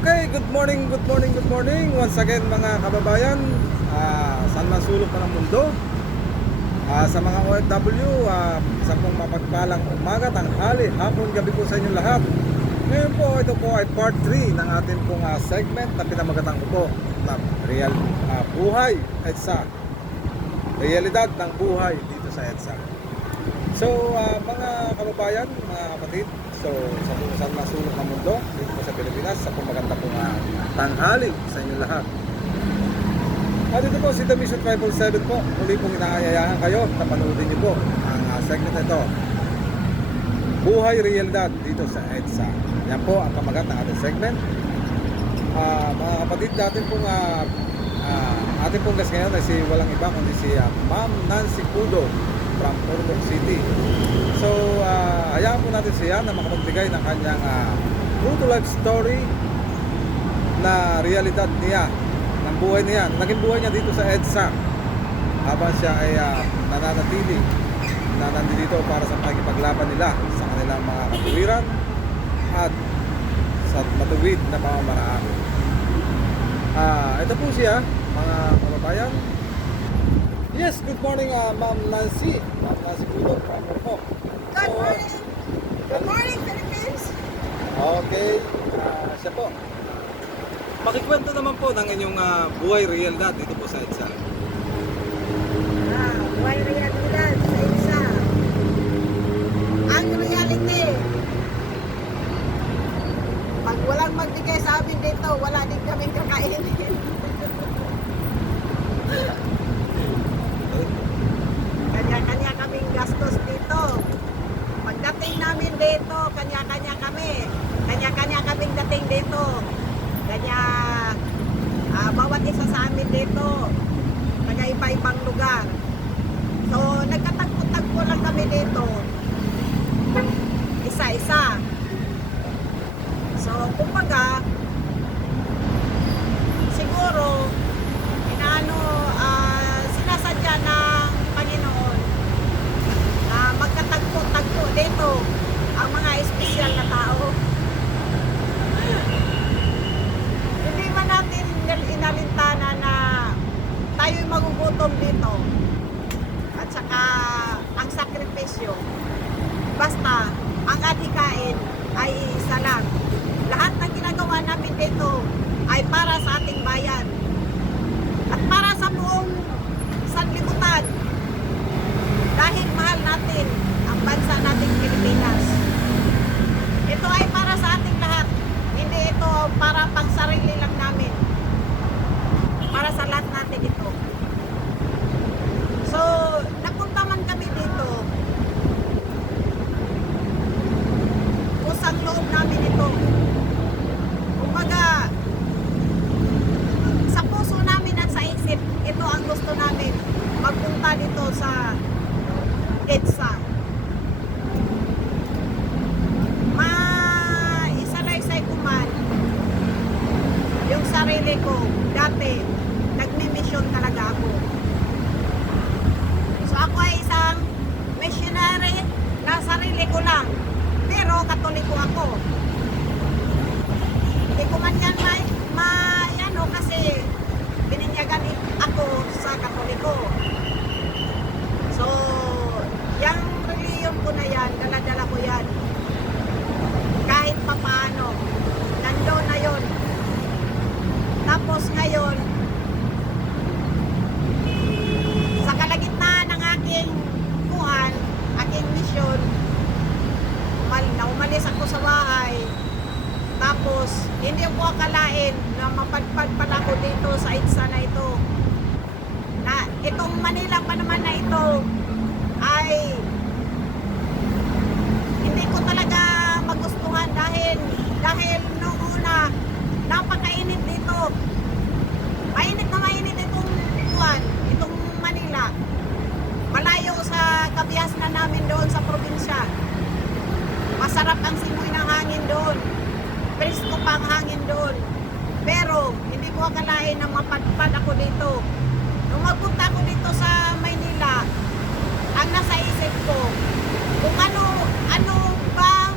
Okay, good morning, good morning, good morning once again mga kababayan, saan man sulok pa ng mundo, sa mga OFW, isang pong mapagpalang umaga, tanghali, hapon, gabi po sa inyong lahat. Ngayon po, ito po ay part 3 ng ating pong segment na pinamagatang ko po na real buhay EDSA, realidad ng buhay dito sa EDSA. So mga kababayan, mga kapatid, so sa kung saan masulok ng mundo dito po sa Pilipinas, sa pong maganda pong tanghali sa inyong lahat. At ito po si The Mission 547 po, muli pong inaayayahan kayo na panoodin niyo po ang segment na ito, Buhay Realidad dito sa EDSA. Yan po ang pamagat ng ating segment. Mga kapatid, ating pong guest ngayon ay si walang iba kundi si Ma'am Nancy Pudo from Ormoc City. So hayaan po natin siya na makapagbigay ng kanyang true to life story na realidad niya, ng buhay niya, naging buhay niya dito sa EDSA habang siya ay nananatili na nandito para sa pakikipaglaban nila sa kanilang mga katuwiran at sa matuwid na pamamaraan. Ito po siya, mga kababayan. Yes, good morning, Ma'am Nancy. Ma'am Nancy Pudo from Ormoc. Good morning! Good morning, Philippines! Okay, siya po. Pakikwento naman po ng inyong buhay realidad dito po sa EDSA. Buhay realidad sa EDSA. Ang reality, pag walang magbigay sa amin dito, wala din kaming kakainin. Kanya-kanya kaming gastos dito. Pagdating namin dito, kanya-kanya kami. Kanya-kanya kaming dating dito. Kanya, bawat isa sa amin dito, taga-iba-ibang lugar. So, nagkatagpo-tagpo lang kami dito. Isa-isa. So, kumbaga, siguro, sinasadya ng Panginoon na magkatagpo-tagpo dito ang mga espesyal na tao. Hindi man natin inalintana na tayo'y magugutom dito at saka ang sakripisyo. Basta ang adhikain ay isa lang. Lahat ng ginagawa namin dito ay para sa ating bayan at para sa buong sanlibutan, dahil mahal natin ang bansa nating Pilipinas. Ito ay para sa ating lahat, hindi ito para pang sarili lang namin, para sa lahat natin ito. So napunta man kami dito, kusang loob namin ito. Kumbaga, sa puso namin at sa isip, ito ang gusto namin, magpunta dito sa EDSA. Isa-laysay ko man yung sarili ko. Dati, nagmi-mission talaga ako. So ako ay isang missionary na sarili ko lang, pero katoliko ako. Hindi ko man yan kasi bininyagan ako sa Katoliko. So, yung reliyon ko na yan, dala-dala ko yan. Kahit papaano, nandoon na yon. Tapos ngayon, sa kalagitnaan ng aking aking misyon, umalis ako sa bahay. Tapos, hindi ko akalain na mapadpad pala ko dito sa EDSA na ito. Na itong Manila pa naman na ito ay hindi ko talaga magustuhan dahil noong una, napakainit dito. Mainit na mainit itong Manila. Malayo sa kabihas na namin doon sa probinsya. Masarap ang simoy ng hangin doon. Presko pa ang hangin doon. Pero hindi ko akalain na mapadpad ako dito. Nung magpunta ako dito sa Maynila, ang nasa isip ko, kung ano ba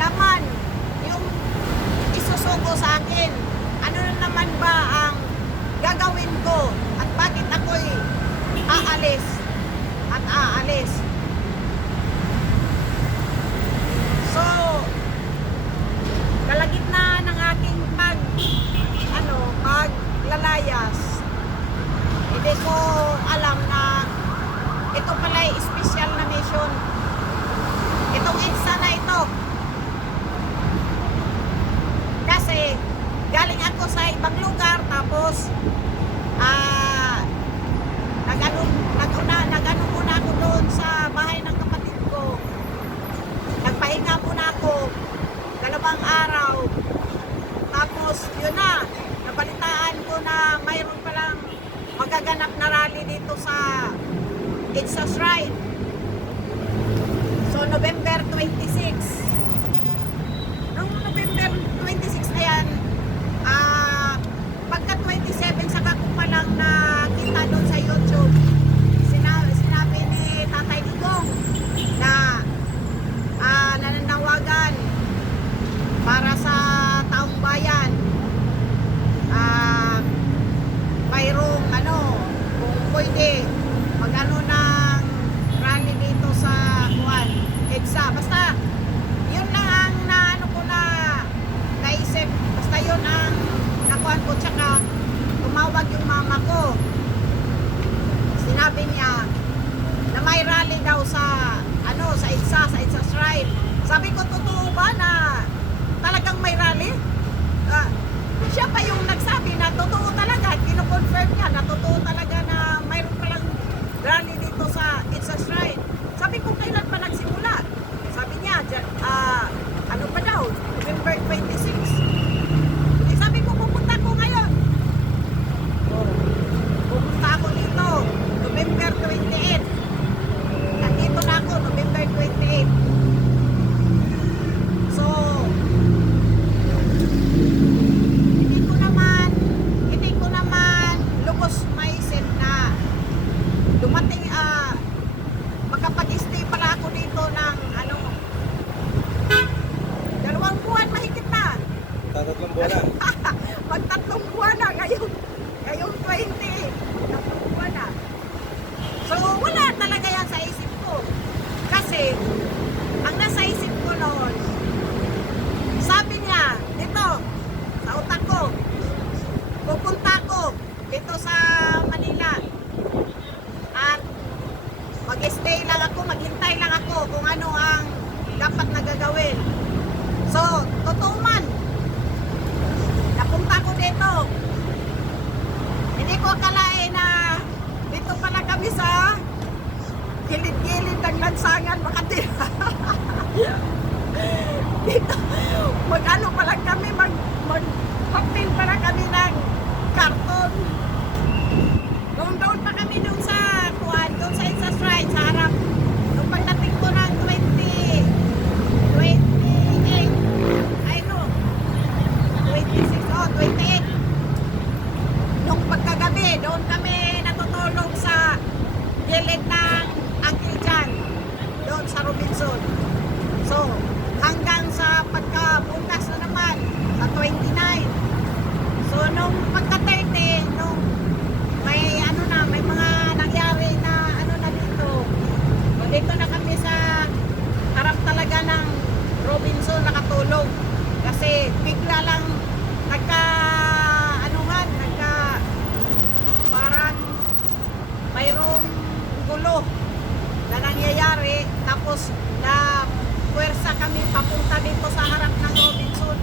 naman yung isusuko ko sa akin, ano na naman ba ang gagawin ko at bakit ako'y aalis at aalis. So, kalagitnaan ng aking paglalayas, hindi ko alam na ito pala ay special na mission. Itong EDSA na ito. Kasi galing ako sa ibang lugar, tapos nag-ano muna ako doon sa bahay ng kapatid ko. Nagpahinga muna ako 2 araw. Tapos yun na, nabalitaan ko na mayroon palang magaganap na rally dito sa EDSA Shrine. So November 26. Noong November 26 na yan, pagka 27 saka ko palang nakita doon sa YouTube, sinabi ni Tatay Digong na nananawagan para sa taong bayan. Mayroong kung pwede mag-ano ng rally dito sa EDSA. Basta yun lang ang naisip. Basta yun ang nakuhan ko. Tsaka tumawag yung mama ko. Sinabi niya na may rally daw sa EDSA Shrine. Sabi ko, totoo ba na talagang may rally? Siya pa yung nagsabi na totoo talaga. Kino-confirm niya na totoo talaga na mayroon palang rally dito sa EDSA Shrine. Sabi ko, kailan pa nagsimula? Sabi niya, ano pa daw? November 26. Eh, sabi ko, pupunta ko ngayon. Pupunta ako dito, November 28. Nandito na ako, November 28. So, hindi ko naman lubos maisip na dumating, makapag-stay pala ako dito ng 2 buwan mahigit na. 3 buwan na. Mag-3 buwan na ngayong 20. 3 buwan na. So wala talaga yan sa isip ko. Kasi ang nasa isip ko noon, sabi niya dito sa utak ko, pupunta ko dito sa Manila at mag-stay lang ako, maghintay lang ako kung ano ang dapat na gagawin. So, totoo man, napunta ko dito. Hindi ko akalain na dito pala kami sa gilid-gilid ng lansangan Makati. Dito, mag-ano pala kami, mag-papel pala kami ng karton. Doon pa kami doon sa EDSA Shrine, sa harap. Nung pagdating ko ng 28. Nung pagkagabi, doon kami natutulog sa gilid ng Uncle John, doon sa Robinson. So, hanggang sa pagkabukas na naman, sa 29. So, nung pagka-30, nung may mga nangyari na dito. Dito na kami sa harap talaga ng Robinson nakatulog. Kasi bigla lang parang mayroong gulo na nangyayari, tapos na puwersa kami papunta dito sa harap ng Robinson.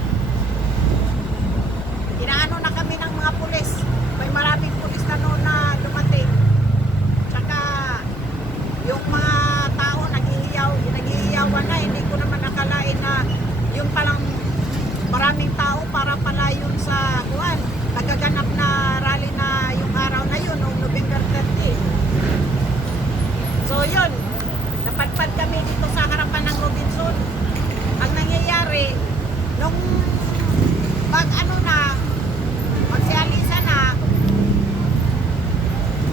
Inaano na kami ng mga pulis. May maraming pulis na noon na dumating. Tsaka yung mga tao naghihiyawan na. Hindi ko naman nakalain na yung palang maraming tao para pala yun sa nagaganap na rally na yung araw na yun, noong November 30. So yun, napadpad kami dito sa harapan ng Robinson. Ang nangyayari, nung magsialisa na,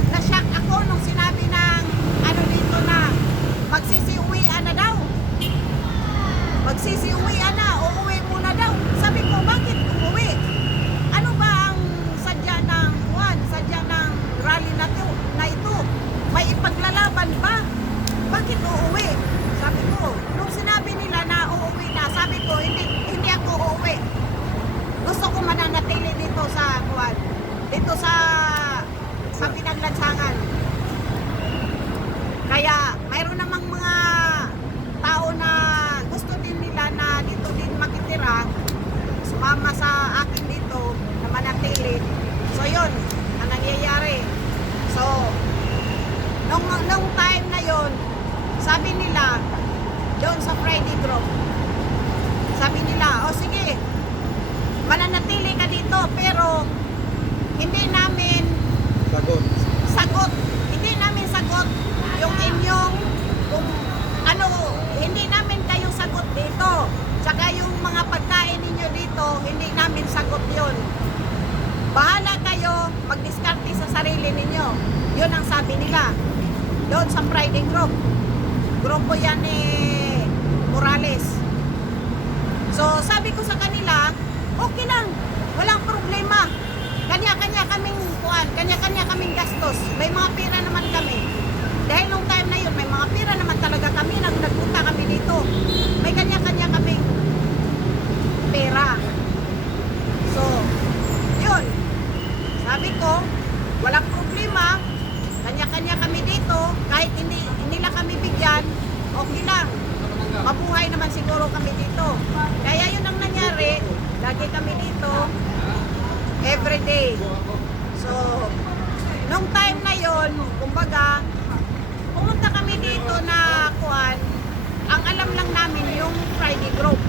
na-shock ako nung sinabi ng dito na magsisiuwian na daw. Magsisiuwian na, uuwi muna daw. Sabi ko, bakit umuwi? dito sa pinaglansangan. Kaya mayroon namang mga tao na gusto din nila na dito din makitira, sumama sa akin dito na manatili. So yun ang nangyayari. So nung time na yun, sabi nila doon sa Friday group, sabi nila, o sige, mananatili ka dito, pero hindi namin Sagot. hindi namin sagot yung inyong, kung ano, hindi namin kayo sagot dito. Tsaka yung mga pagkain ninyo dito, hindi namin sagot yun. Bahala kayo magdiskarte sa sarili ninyo. Yun ang sabi nila doon sa Friday group. Grupo yan ni Morales. So sabi ko sa kanila, okay lang, walang problema. Kanya-kanya kaming kuan, kanya-kanya kaming gastos. May mga pera naman kami. Dahil nung time na yun, may mga pera naman talaga kami, nagpunta kami dito. May kanya-kanya kaming pera. So, yun. Sabi ko, walang problema. Kanya-kanya kami dito. Kahit hindi nila kami bigyan, okay lang. Mabuhay naman siguro kami dito. Kaya yun ang nangyari. Lagi kami dito. Everyday. So, nung time na yon, kumbaga, pumunta kami dito na kuan, ang alam lang namin yung Friday group.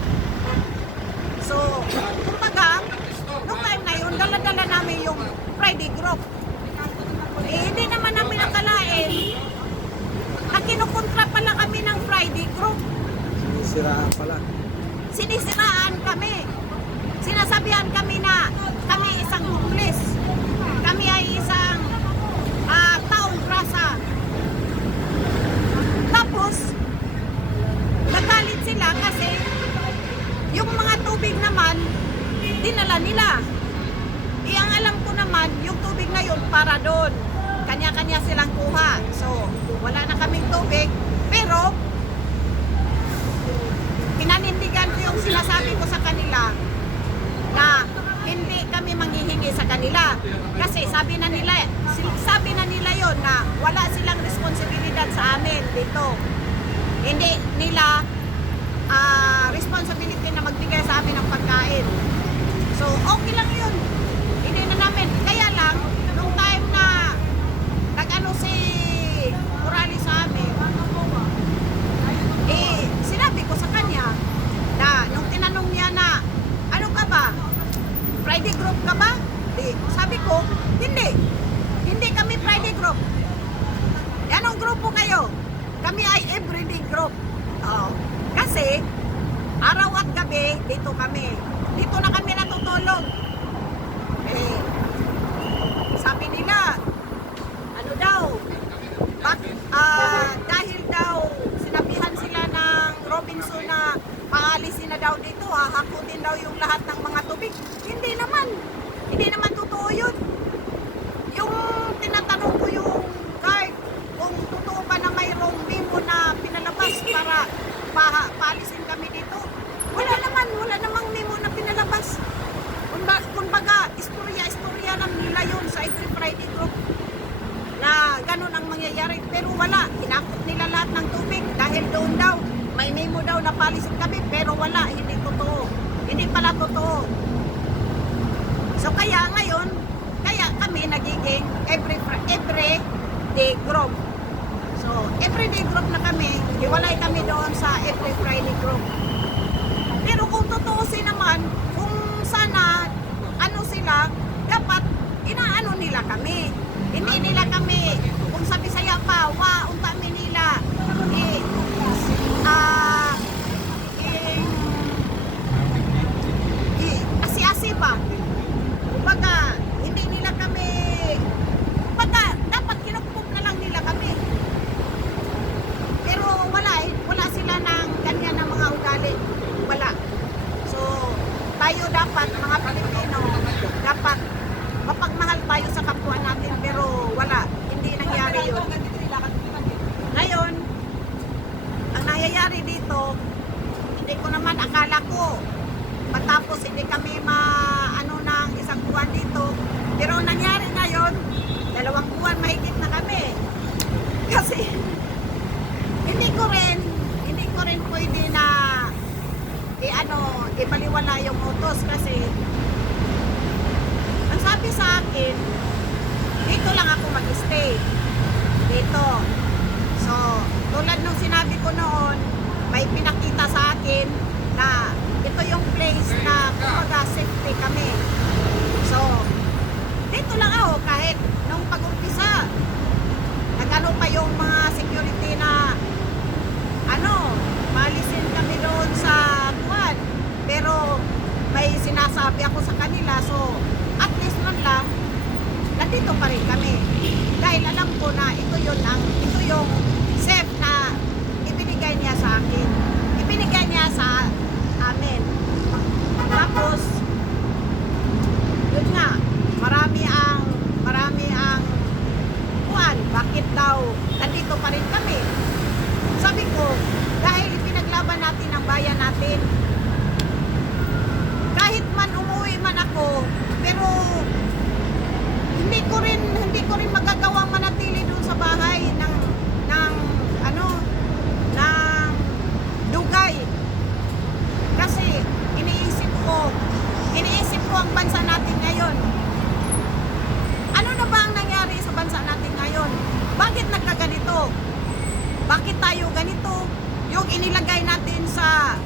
So, kumbaga, nung time na yun, dala-dala namin yung Friday group. Eh, hindi naman namin nakalain na kinukontra pala kami ng Friday group. Sinisiraan pala. Sinisiraan kami. Sinasabihan kami na kami isang homeless. Kami ay isang taong grasa. Tapos, nagalit sila kasi yung mga tubig naman, dinala nila. Ang alam ko naman, yung tubig na yun para doon. Kanya-kanya silang kuha. So, wala na kaming tubig. Pero, pinanindigan ko yung sinasabi ko sa kanila na hindi kami manghihingi sa kanila. Kasi sabi na nila yon na wala silang responsibilidad sa amin dito. Hindi nila responsibility na magbigay sa amin ng pagkain. So, okay lang yun. Hindi na namin. Kaya lang, nung time na nag-ano si Morales sa amin, sinabi ko sa kanya na nung tinanong niya na, ano ka ba? Friday group ka ba? Sabi ko, hindi. Hindi kami Friday group. Anong grupo kayo? Kami ay everyday group. Kasi, araw at gabi, dito kami. Dito na kami natutulog. Sabi nila, ano daw, dahil daw, sinabihan sila ng Robinson na paalisin na daw dito, hahakutin daw yung lahat ng mga tubig. Hindi naman. Hindi naman totoo yun. Yung tinatanong ko yung guard, kung totoo ba na mayroong memo na pinalabas para paalisin kami dito. Wala namang memo na pinalabas. Kumbaga, istorya lang nila yun sa every Friday group na ganun ang mangyayari. Pero wala, hinakot nila lahat ng tubig dahil doon daw, may memo daw na paalisin kami, pero wala, hindi totoo. Hindi pala totoo. So kaya ngayon, kami nagiging every day group. So everyday group na kami, hiwalay kami doon sa every Friday group. Pero kung tutuusin naman, kung sana, ano sila, dapat inaano nila kami. Hindi nila kami, kung sa Bisaya pa, unta mi nila, asi-asi pa. Kumbaga, hindi nila kami, kumbaga, dapat kinukpok na lang nila kami. Pero wala sila ng ganyan na mga ugali. Wala. So, tayo dapat, mga Pilipino, dapat mapagmahal tayo sa kapwa natin, pero wala. Hindi nangyari yun. akin, dito lang ako mag-stay. Dito. So, tulad nung sinabi ko noon, may pinakita sa akin na ito yung place na kumbaga safety kami. So, dito lang ako kahit nung pag-umpisa, nagano pa yung mga security na malisin kami doon sa buwan. Pero may sinasabi ako sa kanila, so at least man lang, nandito pa rin kami. Dahil alam ko na ito yung safe na ibinigay niya sa akin. Ibinigay niya sa amin. Tapos, yun nga, marami ang kuwan, bakit daw nandito pa rin kami? Sabi ko, dahil ipinaglaban natin ang bayan natin. Kahit man umuwi man ako, pero hindi ko rin magagawang manatili doon sa bahay ng dugay. Kasi iniisip ko ang bansa natin ngayon. Ano na ba ang nangyari sa bansa natin ngayon? Bakit nagkaganito? Bakit tayo ganito? Yung inilagay natin sa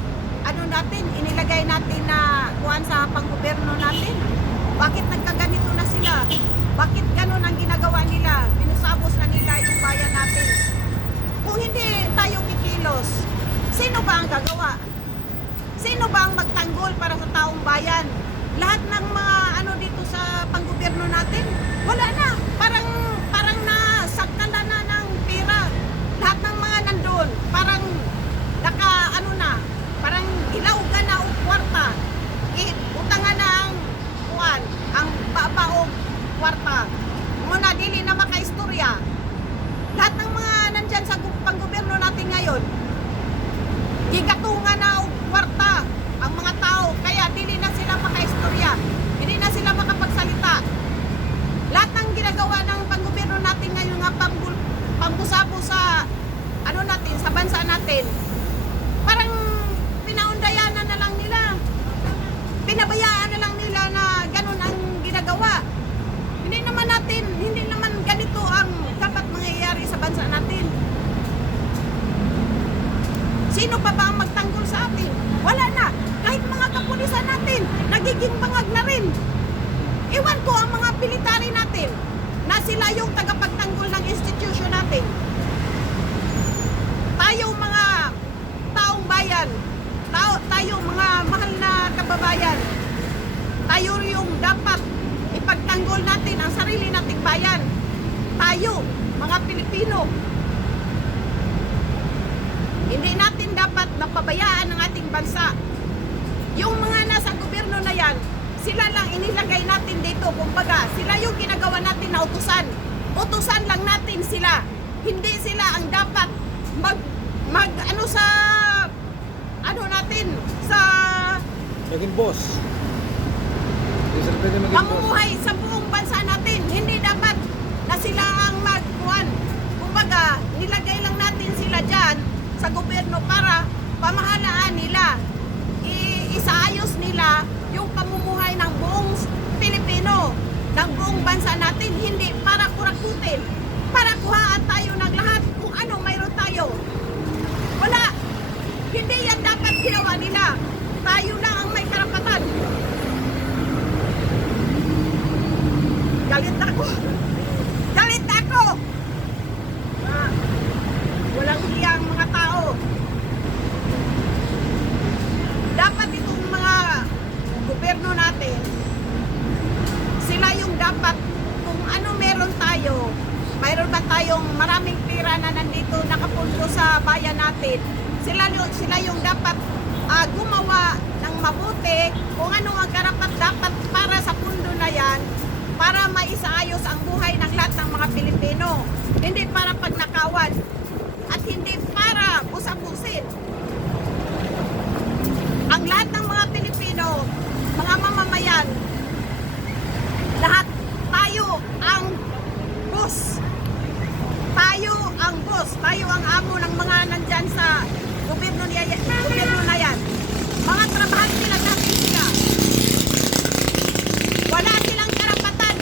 inilagay natin na kuwan sa panggobyerno natin. Bakit nagkaganito na sila? Bakit ganun ang ginagawa nila? Binusabos na nila yung bayan natin. Kung hindi tayo kikilos, sino ba ang gagawa? Sino ba ang magtanggol para sa taong bayan? Lahat ng mga dito sa panggobyerno natin, wala na. Parang nasagtala na ng pera. Lahat ng mga nandun, parang parang ilawgan na o kwarta. Utangan na ang babaong kwarta. Muna dili na makaistorya. Lahat ng mga nandyan sa panggobyerno natin ngayon, gigatungan na o kwarta ang mga tao. Kaya dili na sila makaistorya. Hindi na sila makapagsalita. Lahat ng ginagawa ng panggobyerno natin ngayon nga pambusabo sa natin, sa bansa natin, parang pinaundayanan na lang nila. Pinabayaan na lang nila na ganun ang ginagawa. Hindi naman ganito ang dapat mangyayari sa bansa natin. Sino pa ba ang magtanggol sa atin? Wala na. Kahit mga kapulisan natin, nagiging bangag na rin. Iwan ko ang mga military natin na sila yung tagapagtanggol ng institusyon natin. Tayong mga taong bayan, tayong mga mahal na kababayan, tayo yung dapat ipagtanggol natin ang sarili nating bayan. Tayo, mga Pilipino. Hindi natin dapat napabayaan ang ating bansa. Yung mga nasa gobyerno na yan, sila lang inilagay natin dito. Kumbaga, sila yung ginagawa natin na utusan. Utusan lang natin sila. Hindi sila ang dapat maging boss. Hindi sila pwede maging boss. Mamumuhay sa buong bansa natin. Hindi dapat na sila ang magkuhan. Kumbaga, nilagay lang natin sila dyan sa gobyerno para pamahalaan nila. Isaayos nila yung pamumuhay ng buong Pilipino, ng buong bansa natin. Hindi para kurakutin, para kuhaan tayo ng lahat kung ano mayroon tayo. Wala. Hindi yan dapat ginawa nila. Tayo lang ang may karapatan. Galit ako. Galit ako. Walang hiyang mga tao. Dapat itong mga gobyerno natin, sila yung dapat, kung ano meron tayo, mayroon ba tayong maraming pera na nandito nakapundo sa bayan natin, sila yung dapat gumawa ng mabuti kung ano ang karapat dapat para sa pundo na yan, para maisaayos ang buhay ng lahat ng mga Pilipino. Hindi para pagnakawan at hindi para usapusin. Ang lahat ng mga Pilipino, mga mamamayan, lahat tayo ang boss. Tayo ang boss. Tayo ang amo ng mga nandyan sa gobyerno na yan. Mga trabahante lang natin sila. Wala silang karapatan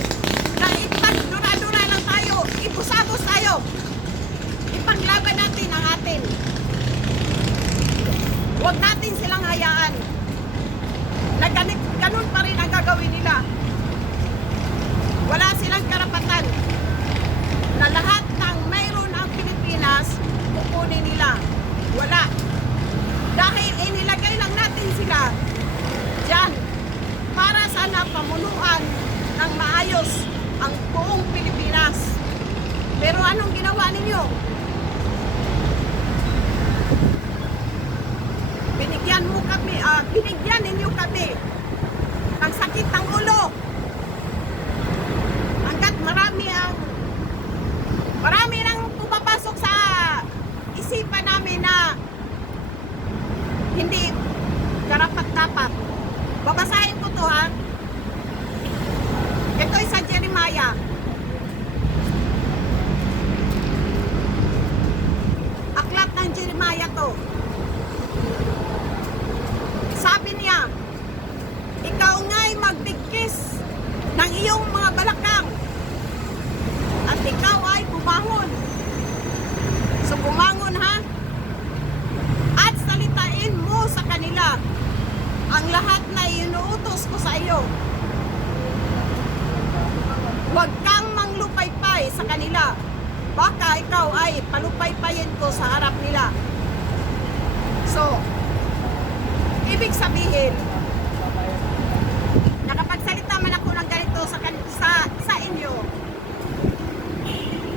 maayos ang buong Pilipinas. Pero anong ginawa ninyo? Binigyan ninyo kami ng sakit ng ulo. Hanggat marami nang pumapasok sa isipan namin na hindi karapat-dapat. Babasahin ko to, ha. Ito'y sa Jeremiah. Aklat ng Jeremiah to. Sabi niya, ikaw nga'y magbigkis ng iyong mga balakang at ikaw ay bumangon. So bumangon, ha? At salitain mo sa kanila ang lahat na inuutos ko sa iyo. Huwag kang manglupaypay sa kanila. Baka ikaw ay palupaypayin ko sa harap nila. So, ibig sabihin, nakapagsalita man ako ng ganito sa inyo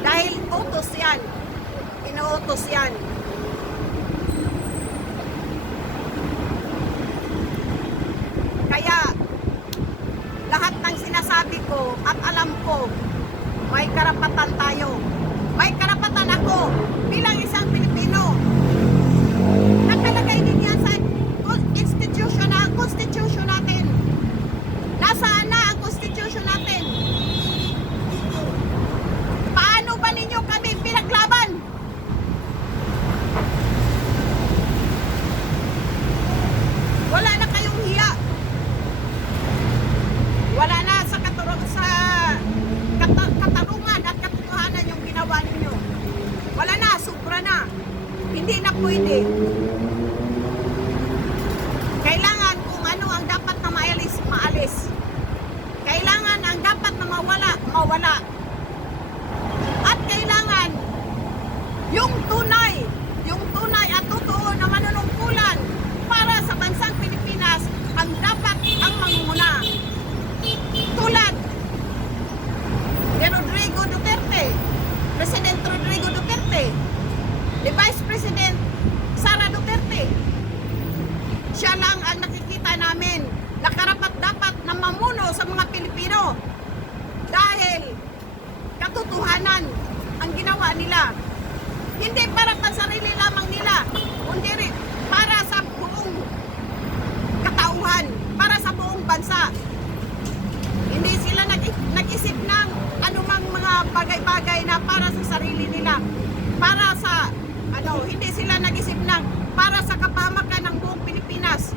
dahil utos yan. Inuutos yan. Kaya, lahat ng sinasabi ko at alam ko, may karapatan tayo. May karapatan ako bilang isang Pilipino. Nakalagay din yan sa constitution natin. Nasaan na ang constitution natin? Paano ba ninyo kami pinaglaban? Wala na kayong hiya. Wala na sa katarungan at katotohanan yung ginawa ninyo. Wala na, sobra na. Hindi na pwede. Kailangan kung ano ang dapat na maalis. Kailangan ang dapat na mawala. At kailangan yung tunay at totoo na manunungkulan para sa bansang Pilipinas ang dapat ang mangunguna. Tulad ni Rodrigo Duterte, President Rodrigo Duterte, ni Vice President Sara Duterte. Siya lang ang nakikita namin na karapat-dapat na mamuno sa mga Pilipino dahil katotohanan ang ginawa nila. Hindi para pansarili lamang nila, kundi rin para sa buong katauhan, para sa buong bansa. Hindi sila nag-isip ng anumang mga bagay-bagay na para sa sarili nila. Para sa, hindi sila nag-isip ng para sa kapahamakan ng buong Pilipinas.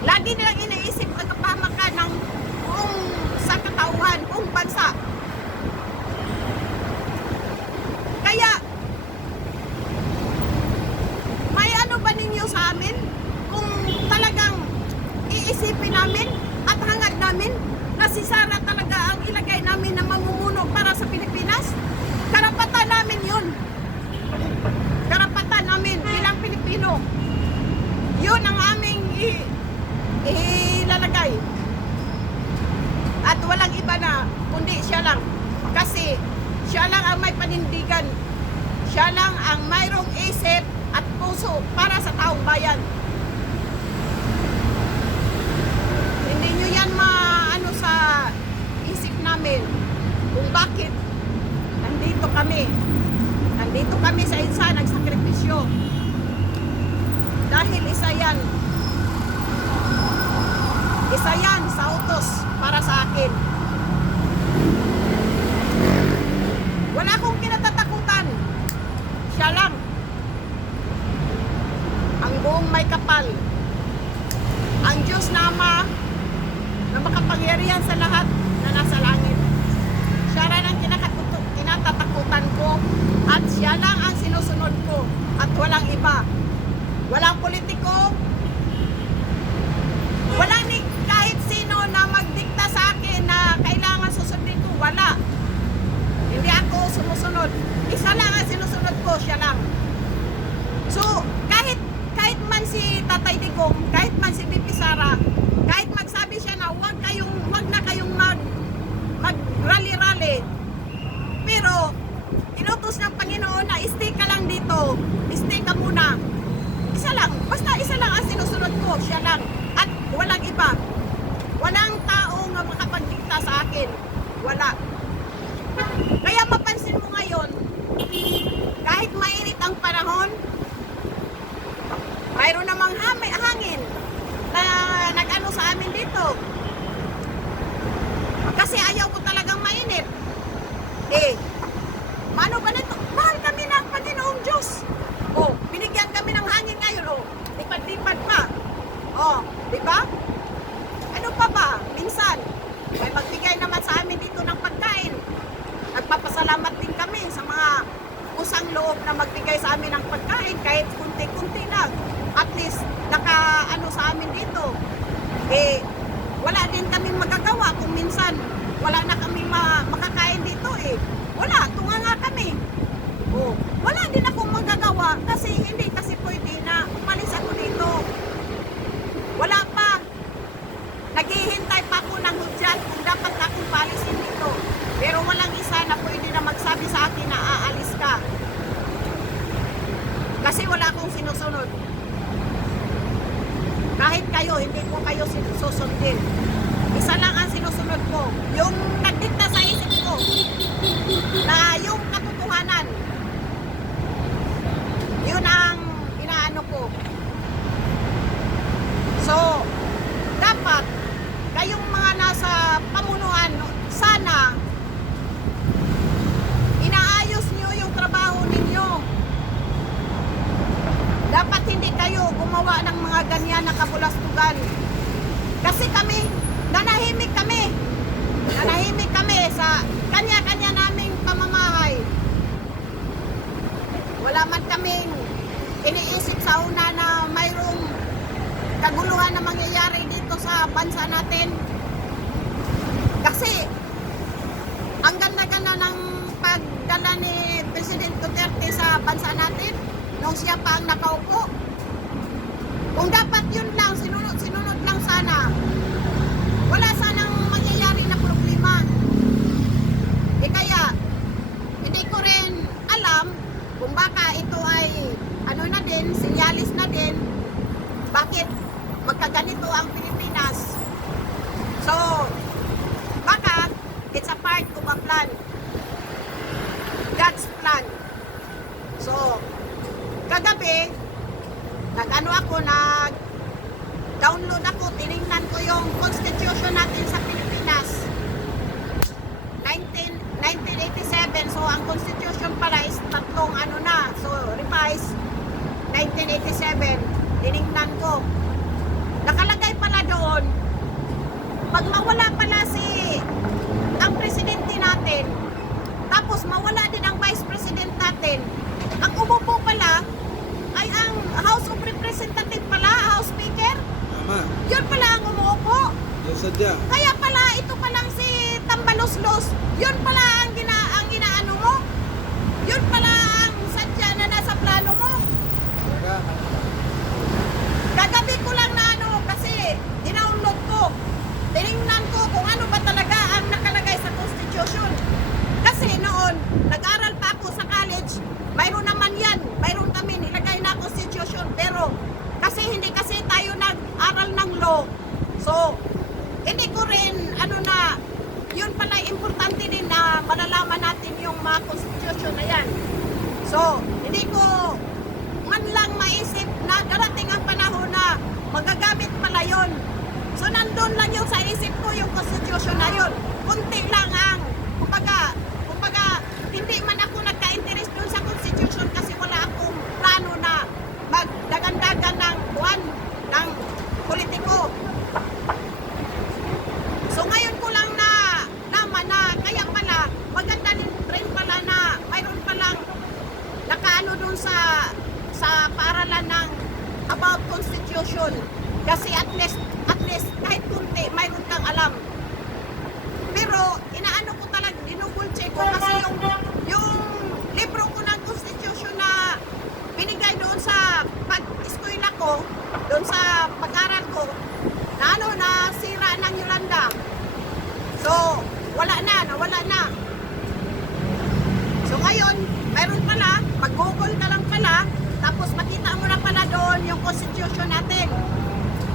Lagi nilang iniisip ang kapahamakan ng buong sa katauhan, buong bansa. Kaya, may ano ba ninyo sa amin? Kung talagang iisipin namin at hangad namin na si Sara talaga ang ilagay namin na mamumuno para sa Pilipinas, karapatan namin yun. Karapatan namin bilang Pilipino. Yun ang aming ilalagay. At walang iba na, kundi siya lang. Kasi siya lang ang may panindigan. Siya lang ang mayroong isip at puso para sa taong bayan. Hindi nyo yan maano sa isip namin kung bakit nandito kami. Nandito kami sa INSA, nagsakripisyo. Dahil isa yan sa utos para sa akin. Wala akong kinatatakutan. Siya lang. Ang buong may kapal. Ang Diyos na Ama na makapangyarihan sa lahat na nasa langit. Siya lang ang kinatatakutan ko at siya lang ang sinusunod ko at walang iba. Walang politiko, walang kahit sino na magdikta sa akin na kailangan susundin ko. Wala. Hindi ako sumusunod. Isa lang ang sinusunod ko, siya lang. So, kahit man si Tatay Digong, kahit man si Bibi Sara, kahit magsabi siya na wag na kayong wala na kami makakain dito eh. Wala, tunga nga kami. Oh, wala din akong magagawa kasi hindi kasi pwede na umalis ako dito. Wala pa. Naghihintay pa ako ng hudyat kung dapat akong paalisin dito. Pero walang isa na pwede na magsabi sa akin na aalis ka. Kasi wala akong sinusunod. Kahit kayo, hindi ko kayo susundin. Isa lang ang sinusunod ko. Yung nagdikta sa isip ko na yung katotohanan. Yun ang inaano ko. So, dapat kayong mga nasa pamunuan, sana inaayos nyo yung trabaho ninyo. Dapat hindi kayo gumawa ng mga ganyan na kabulastugan. Kasi kami, nanahimik kami. Nanahimik kami sa kanya-kanya naming pamamahay. Wala man kaming iniisip sa una na mayroong kaguluhan na mangyayari dito sa bansa natin. Kasi ang ganda-ganda ng pagdala ni President Duterte sa bansa natin nung siya pa ang nakaupo. Kung dapat yun lang, sinunod lang sana, wala sanang mangyayari na problema. Kaya hindi ko rin alam kung baka ito ay ano na din, sinyalis na din bakit magkaganito ang Pilipinas. So, baka it's a part of a plan. God's plan. So, kagabi, nag-download ako, tinignan ko yung constitution natin sa Pilipinas. 1987, so ang constitution pala is tatlong ano na, so revised 1987, tinignan ko. Nakalagay pala doon, pag mawala pala ang presidente natin, tapos mawala din ang vice president natin, ang umupo pala ay ang House of Representative pala, House Speaker. Tama. Yun pala ang umuupo. Yung sadya. Kaya pala ito palang si Tambaluslos, yun pala ang ginaano mo. Yun pala ang sadya na nasa plano mo. Talaga. Kagabi ko lang na ano kasi dinownload ko. Tinignan ko kung ano ba talaga ang nakalagay sa Constitution. Kasi noon, nag-aral pa ako sa college, mayroon naman yan. Mayroon kami nilagay na Constitution. Pero kasi hindi kasi tayo nag-aral ng law. So, hindi ko rin ano na, yun pala importante din na malalaman natin yung mga Constitution na yan. So, hindi ko man lang maisip na darating ang panahon na magagamit pala yun. So, nandun lang yung sa isip ko yung Constitution na yun. Kunti lang ang, kumbaga, hindi man ako nagka-interest dun sa Constitution kasi wala akong plano na magdagandagan ng buwan ng politiko. So, ngayon ko lang na naman na kaya pala, maganda rin pala na mayroon palang nakaano dun sa paaralan ng about Constitution. Kasi at least kahit kunti, mayroon kang alam. Pero inaano ko talaga, dinouble check ko kasi yung libro ko ng Constitution na binigay doon sa pag-eskwela ko, doon sa pag-aral ko, na ano, nasira ng Yolanda. So, nawala na. So ngayon, mayroon pala, mag-google ka lang pala, tapos makita mo na pala doon yung Constitution natin.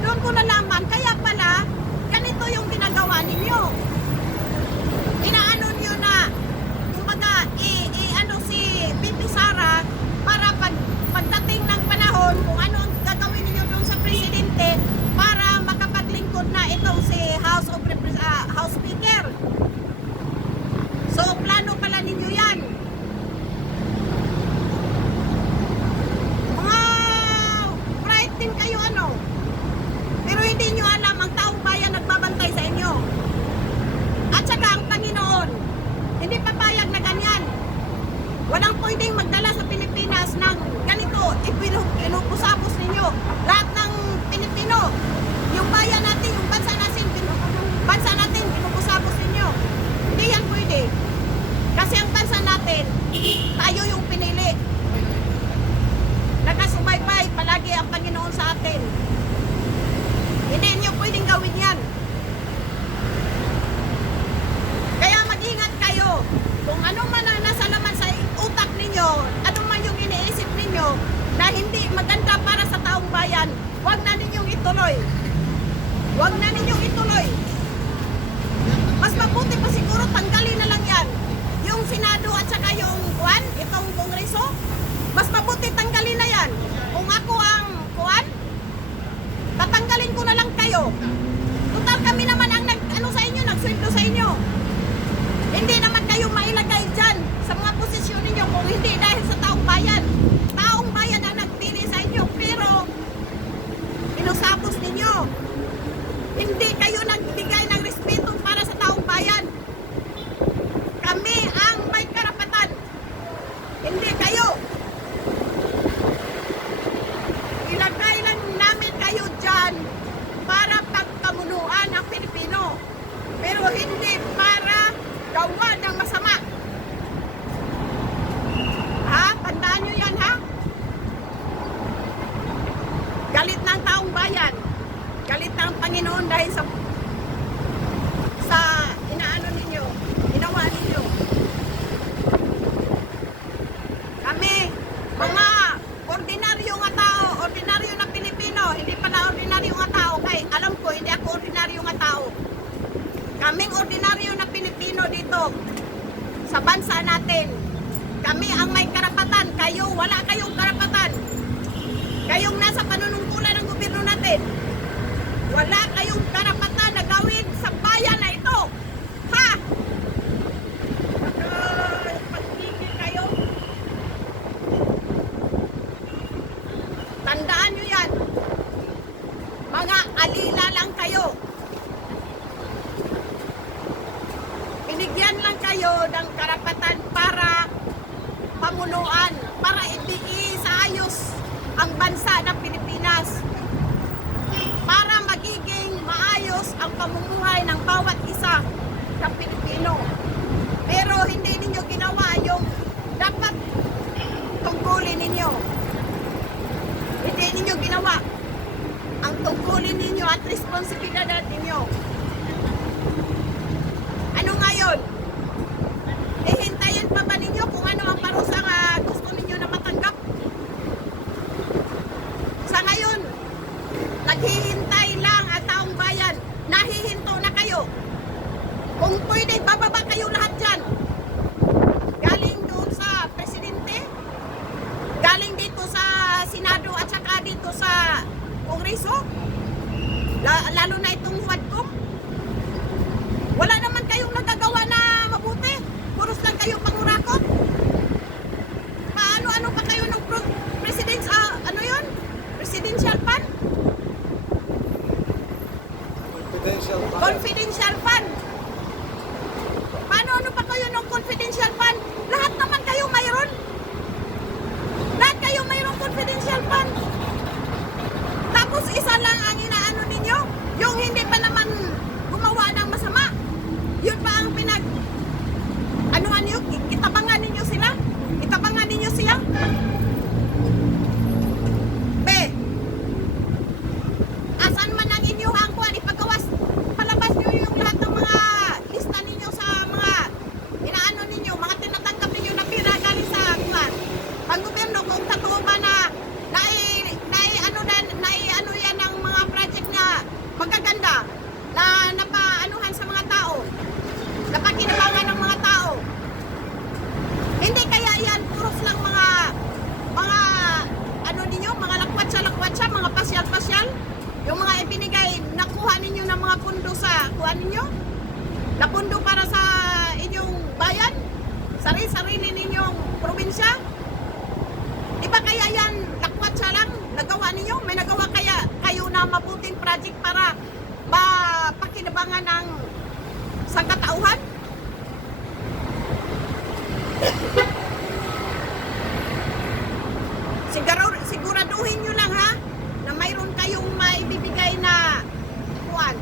Doon ko nalaman, kaya pala, ganito yung ginagawa ninyo. Inaano nyo na, kumbaga, ano si Bibi Sara, para pagdating ng panahon, kung ano ang gagawin ninyo doon sa presidente, para makapaglingkod na itong si House Speaker. So, plano pala ninyo yan. Mga bright din kayo ano. Pero hindi nyo alam, ang taong bayan Kongreso? Mas mabuti tanggalin na yan. Kung ako ang kuwan, tatanggalin ko na lang kayo. Total kami naman ang ano sa inyo, nagsweldo sa inyo. Hindi naman kayo mailagay dyan sa mga posisyon ninyo kung hindi dahil sa taong bayan. Taong bayan ang nagpili sa inyo, pero inusapos ninyo. Hindi kayo nagbigay ng respeto para sa taong bayan. Kami ang may karapatan. Hindi kayo. Ilagay lang namin kayo dyan para pagkamunuan ang Pilipino. Pero hindi para gawa ng masama. Ha? Tandaan nyo yan, ha? Galit ng taong bayan. Galit ng Panginoon dahil sa inaano ninyo, ginawa ninyo. Kami, mga ordinaryo nga tao, ordinaryo na Pilipino, hindi pala ordinaryo nga tao, kay alam ko, hindi ako ordinaryo nga tao. Kaming ordinaryo na Pilipino dito, sa bansa natin, kami ang may karapatan, kayo, wala kayong karapatan. Kayong nasa panunungkulan ng gobyerno natin, wala kayong karapatan na gawin sa bayan na ito. Ha? Pagtigil kayo. Tandaan nyo yan. Mga alila lang kayo. Binigyan lang kayo ng karapatan para pamunuan, para ibigay sa ayos ang bansa ng Pilipinas. Para magiging maayos ang pamumuhay ng bawat isa ng Pilipino. Pero hindi ninyo ginawa yung dapat tungkulin ninyo. Hindi ninyo ginawa ang tungkulin ninyo at responsibilidad ninyo. Ano ngayon? Hihintayin pa ba ninyo kung ano ang parusa nga gusto ninyo na matanggap? Sa ngayon, naghihintay lang ang taong bayan. Nahihinto na kayo. Kung pwede, bababa kayo lahat dyan. Galing doon sa presidente, galing dito sa Senado at saka dito sa Kongreso, lalo na itong Huadcom. Wala naman kayong nagagawa na mabuti. Puros lang kayo pangurakot. Paano-ano pa kayo ng ano yun? Presidential fund? Confidential. Confidential fund. Paano pa kayo ng confidential fund? Lahat naman kayo mayroon. Lahat kayo mayroong confidential fund. Tapos isa lang ang inaano ninyo, yung hindi pa naman gumawa ng masama. Yun pa ang anuhan nyo, itabangan ninyo sila. Itabangan ninyo siya. Asan man ang inyo hangkuan, ipagawas, palabas nyo yung lahat ng mga lista ninyo sa mga inaano ninyo, mga tinatanggap ninyo na pira galing sa pang-gobyerno, kung totoo ba na naiano yan ng mga project na magaganda, na napaanuhan sa mga tao, napakinabangan ng mga tao. Hindi kaya yan, puros lang mga ano ninyo, mga lakwatsa, mga pasyal-pasyal. Yung mga ibinigay, nakuha ninyo ng mga pundo sa kuha ninyo? Na pundo para sa inyong bayan? Sarili ninyong probinsya? Di ba kaya yan, lakwatsa lang, nagawa ninyo? May nagawa kaya kayo na mabuting project para mapakinabangan ng sangkatauhan? Siguraduhin nyo lang, ha, na mayroon kayong maibibigay na kuwan.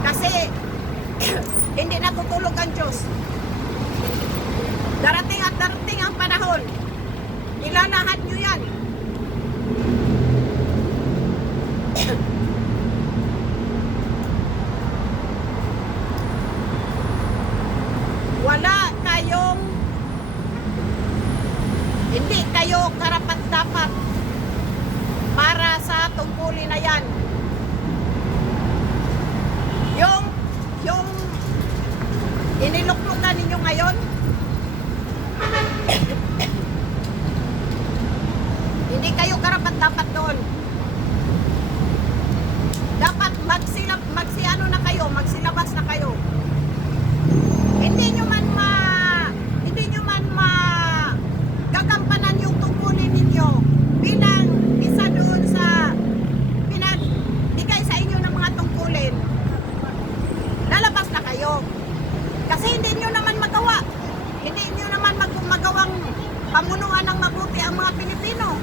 Kasi hindi natutulog ang Diyos. Darating at darating ang panahon. Ilalahad nyo yan. Wala kayong, hindi kayo karapat-dapat para sa tungkulin na yan. Yung iniluklutan ninyo ngayon, hindi nyo naman magawa. Hindi nyo naman magawang pamunuan ng mabuti ang mga Pilipino.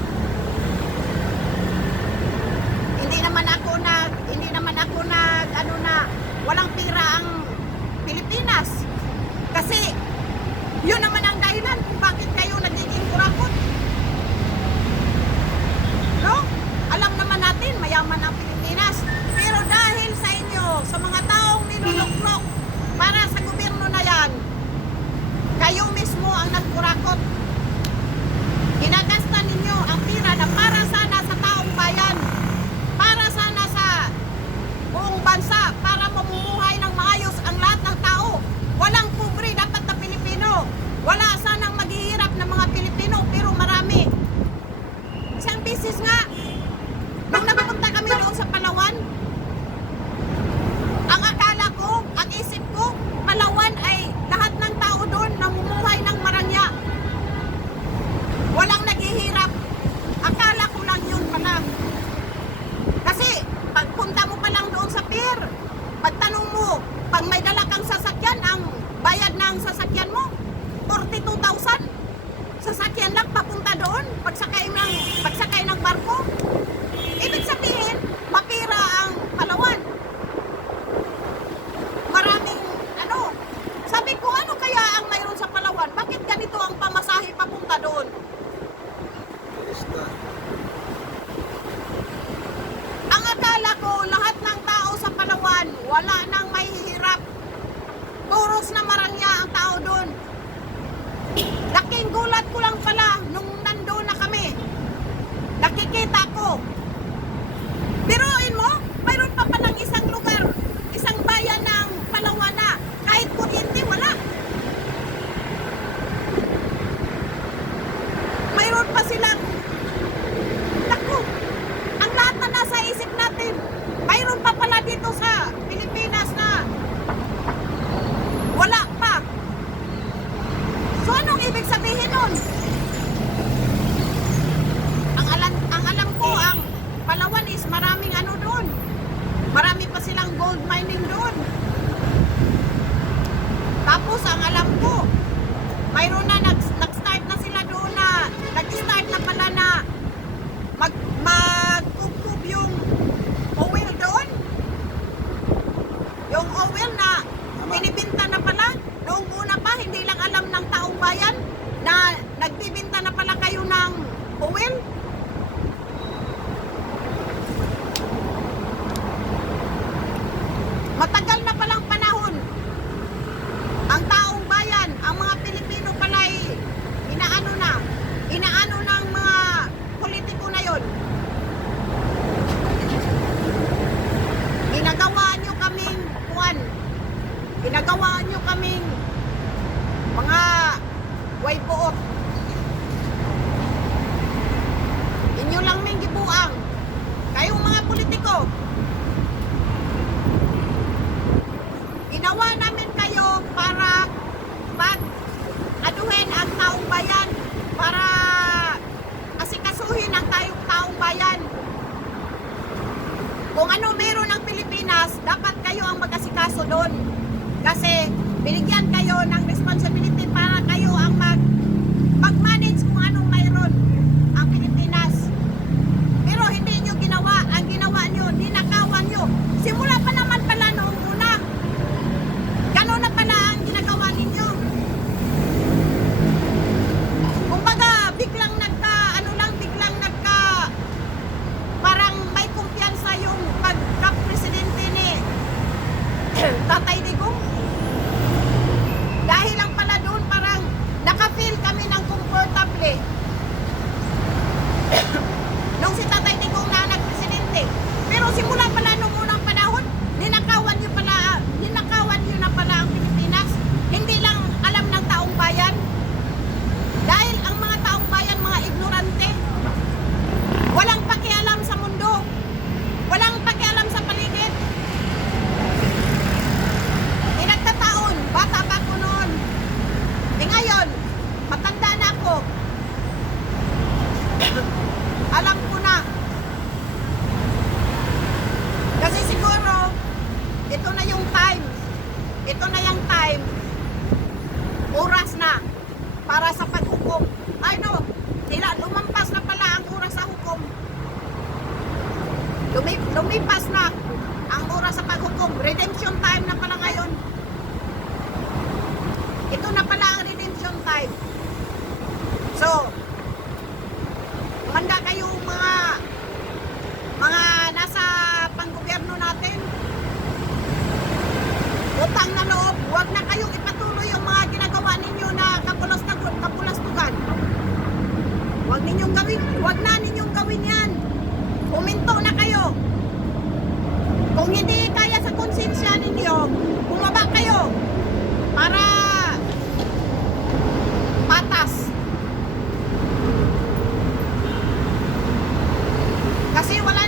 Hindi naman ako na walang pira ang Pilipinas. Kasi yun naman ang dahilan kung bakit kayo nagiging kurakot. No? Alam naman natin, mayaman ang Pilipinas. Pero dahil sa inyo, sa mga taong niluluklok para sa gobyerno na yan, kayo mismo ang nagkurakot. Ginagasta ninyo ang pira na para sana sa taong bayan, para sana sa buong bansa, para mamumuhay ng maayos ang lahat ng tao. Walang pobre dapat na Pilipino. Wala sanang maghihirap ng mga Pilipino, pero marami. Isang bisis nga, nung nagpunta kami doon sa Palawan, ang akala ko, ang isip ko, Palawan ay lahat ng tao doon namumuhay ng marangya. Walang naghihirap. Akala ko lang yun pala. Kasi pagpunta mo pa lang doon sa pier, pagtanong mo, pag may dala kang sasakyan, ang bayad ng sasakyan mo, 42,000. Sasakyan lang papunta doon, pagsakay ng barko. Ibig sabihin, mapira ang Palawan. Maraming sabi ko, ano kaya ang mayroon sa Palawan? Bakit ganito ang pamasahe papunta doon? Ang akala ko, lahat ng tao sa Palawan, wala nang mahihirap. Puros na marangya ang tao doon. Laking gulat ko lang pala nung nandoon na kami. Nakikita ko. Biruin mo, mayroon pa palang isang lugar, isang bayan ng Palawan na kahit kuryente wala. Mayroon pa silang, naku, ang lahat na nasa isip natin, mayroon pa pala dito sa Pilipinas na wala pa. So anong ibig sabihin nun? Ang alam ko, ang Palawan is maraming doon. Marami pa silang gold mining doon. Tapos ang alam ko, mayroon na nag-start na sila doon na, nag-start na pala na mag-kub yung oil doon. Yung oil na binibinta na pala, noong una pa, hindi lang alam ng taong bayan na nagbibinta na pala kayo ng oil. Matagal na palang panahon, ang taong bayan, ang mga Pilipino pala'y inaano ng mga politiko na yon. Ginagawa nyo kaming mga waypoot. Inyo lang ming gibuang. Kayong mga politiko, ginawa namin kayo para aduhin ang taong bayan, para asikasuhin ang taong bayan. Kung ano meron ng Pilipinas, dapat kayo ang mag-asikaso doon. Kasi binigyan kayo ng responsibility para kayo ang mag-manage kung anong mayroon ang Pilipinas. Pero hindi nyo ginawa. Ang ginawa nyo, ninakawan nyo. Simula pa naman pala noong una. Gano'n na pala ang ginagawa ninyo. Kumbaga, biglang parang may kumpiyansa yung pagka-presidente ni Tatay Digong. Dahil lang pala doon, parang naka-feel kami ng comfortable nung si Tatay Digong na nag-presidente. Pero simula pala nung unang panahon, ninakawan nyo na pala ang Pilipinas. Hindi lang alam ng taong bayan. Dahil ang mga taong bayan, mga ignorante, walang pakialam sa mundo, walang pakialam sa paligid. Nagkataon, bata pa ako noon. Ngayon, matanda na ako. Alam ko na. Kasi siguro, ito na yung time para sa paghukom. Ay no, lumampas na pala ang oras sa hukom. Lumipas na ang oras sa paghukom. Redemption time na pala ngayon. Ito na pala ang redemption time. So, manda kayo mga nasa panggobyerno natin. Utang na loob, huwag na kayong ipatuloy yung mga ginagawa ninyo na kapulastugan. Huwag na ninyong gawin yan. Huminto na kayo. Kung hindi kaya sa konsensya ninyo, bumaba kayo para patas. Kasi wala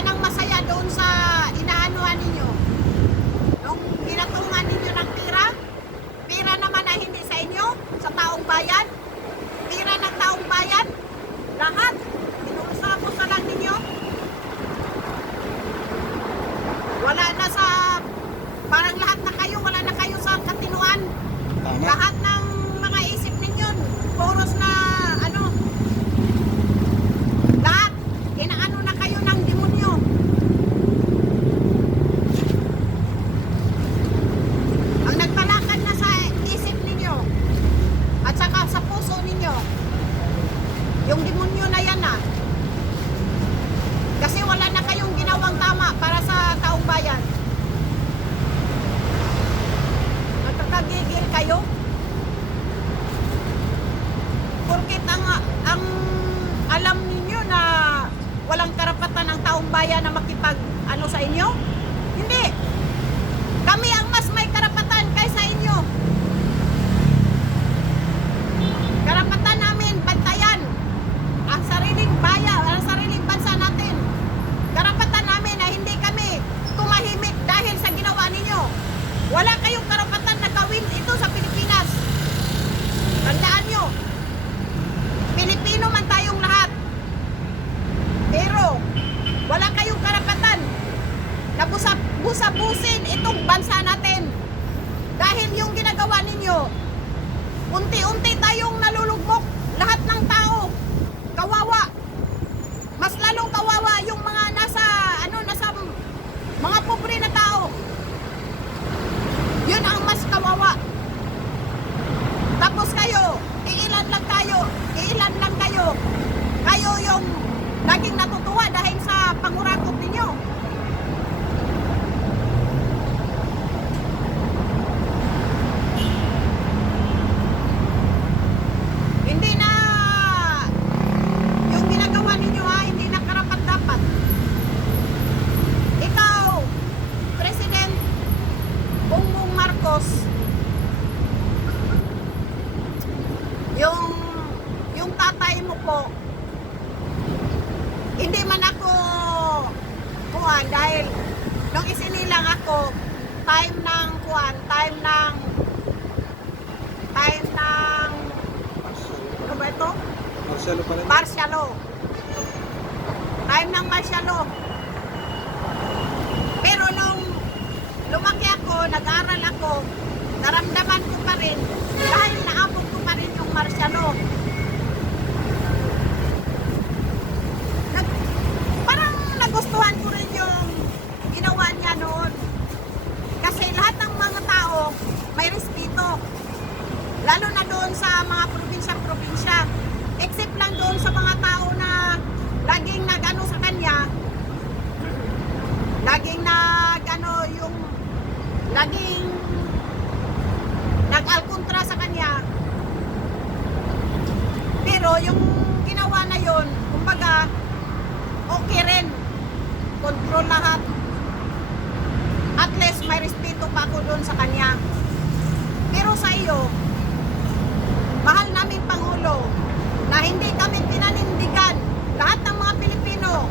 nang masaya doon sa inaanuhan ninyo. Nung ginatungan ninyo ng pira naman ay hindi sa inyo, sa taong bayan, pira ng taong bayan, lahat, inuusapos na lang ninyo. Wala na sa, parang lahat na kayo, wala na kayo sa katinuan. Tama. Lahat ng mga isip ninyo, puros na, lahat, inaano na kayo ng demonyo. Ang nagtalakad na sa isip ninyo, at saka sa puso ninyo, yung demonyo na yan na. Kasi wala na kayong ginawang tama para sa taong bayan. Nagkakagigil kayo. Porkit ang alam ninyo na walang karapatan ng taong bayan na makipag-ano sa inyo? Hindi. Kami ang mas may karapatan kaysa inyo. Karapatan namin bantayan ang sariling bayan, ang sariling bansa natin. Karapatan namin na hindi kami tumahimik dahil sa ginawa ninyo. Wala kayong karapatan na gawin ito sa Pilipinas. Tandaan nyo, Pilipino man tayong lahat. Pero wala kayong karapatan na busabusin itong bansa natin. Dahil yung ginagawa ninyo, unti-unti tayong nalulugmok. Lahat ng tao, kawawa. Mas lalong kawawa yung mga nasa mga pobre na tao. Yun ang mas kawawa. Tapos kayo, iilan lang kayo. Kayo yung laging natutuwa dahil sa pangurakot ninyo. Hindi na yung ginagawa ninyo hindi na karapat-dapat. Ikaw, President Bongbong Marcos, yung tatay mo po, hindi man ako kuhan dahil nung isinilang ako, time ng ano ba ito? Marcelo pa rin. Martialo. Time ng Martialo. Pero nung lumaki ako, nag-aral ako, naramdaman ko pa rin, dahil naabot ko pa rin yung Martialo. Parang nagustuhan ko rin yung ginawa niya noon. Kasi lahat ng mga tao may respeto. Lalo na doon sa mga probinsya. Except lang doon sa mga tao na laging nag-ano sa kanya. Laging nag-alkontra sa kanya. Pero yung ginawa na yon, kumbaga, okay rin. Control lahat. At least may respeto pa ako doon sa kanya. Pero sa iyo, mahal namin Pangulo, na hindi kami pinanindigan. Lahat ng mga Pilipino.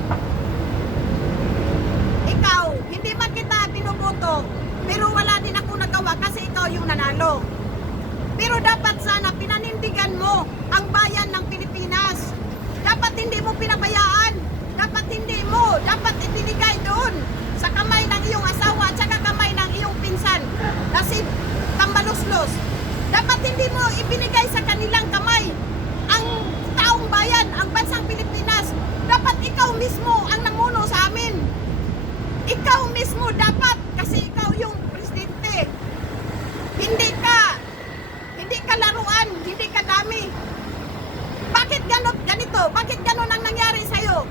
Ikaw, hindi man kita binuboto, pero wala din ako nagawa kasi ikaw yung nanalo. Pero dapat sana pinanindigan mo ang bayan ng Pilipinas. Dapat hindi mo pinabayaan. Dapat ibinigay doon sa kamay ng iyong asawa at saka kamay ng iyong pinsan na si Tambaluslos. Dapat hindi mo ibinigay sa ikaw mismo ang namuno sa amin. Ikaw mismo dapat, kasi ikaw yung presidente. Hindi ka laruan, hindi ka dami. Bakit ganito? Bakit ganon ang nangyari sa'yo?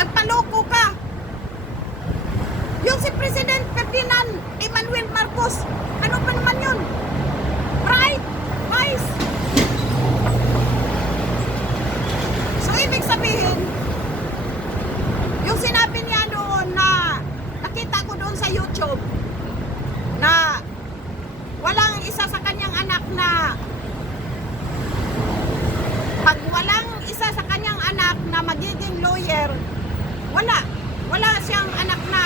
Nagpaloko ka. Yung si President Ferdinand Emmanuel Marcos, ano pa naman yun? Pride, vice. So ibig sabihin, yung sinabi niya doon na nakita ko doon sa YouTube na walang isa sa kanyang anak na pag walang isa sa kanyang anak na magiging lawyer, wala siyang anak na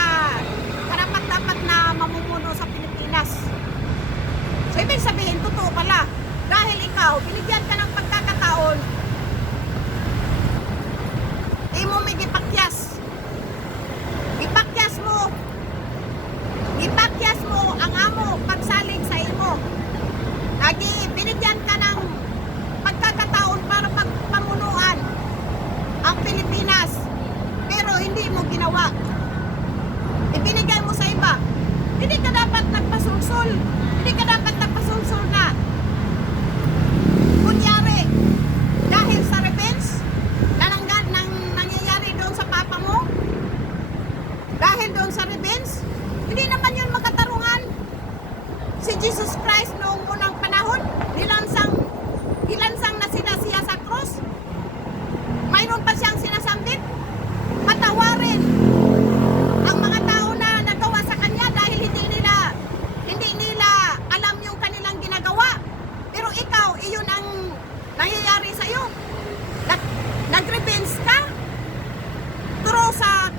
karapat-dapat na mamumuno sa Pilipinas. So ibig sabihin, totoo pala. Dahil ikaw, binigyan ka ng pagkakataon, di mo may gipakyas. Gipakyas mo ang amo pagsalig sa imo. Binigyan ka ng pagkakataon para pagpamunuan ang Pilipinas. Pero hindi mo ginawa. Ibinigay mo sa iba. Hindi ka dapat nagpasulsul. Hindi ka dapat nagpasulsul na. Kunyari, dahil sa revenge na nangyayari doon sa papa mo, dahil doon sa revenge, hindi naman yun makatarungan. Si Jesus Christ noong unang panahon, nilansang na siya sa cross. Mayroon pa siyang sinasambit. Patawarin ang mga tao na nagawa sa kanya dahil hindi nila alam yung kanilang ginagawa. Pero ikaw, iyon ang nangyayari sa iyo. Nag-revenge ka? Turo sa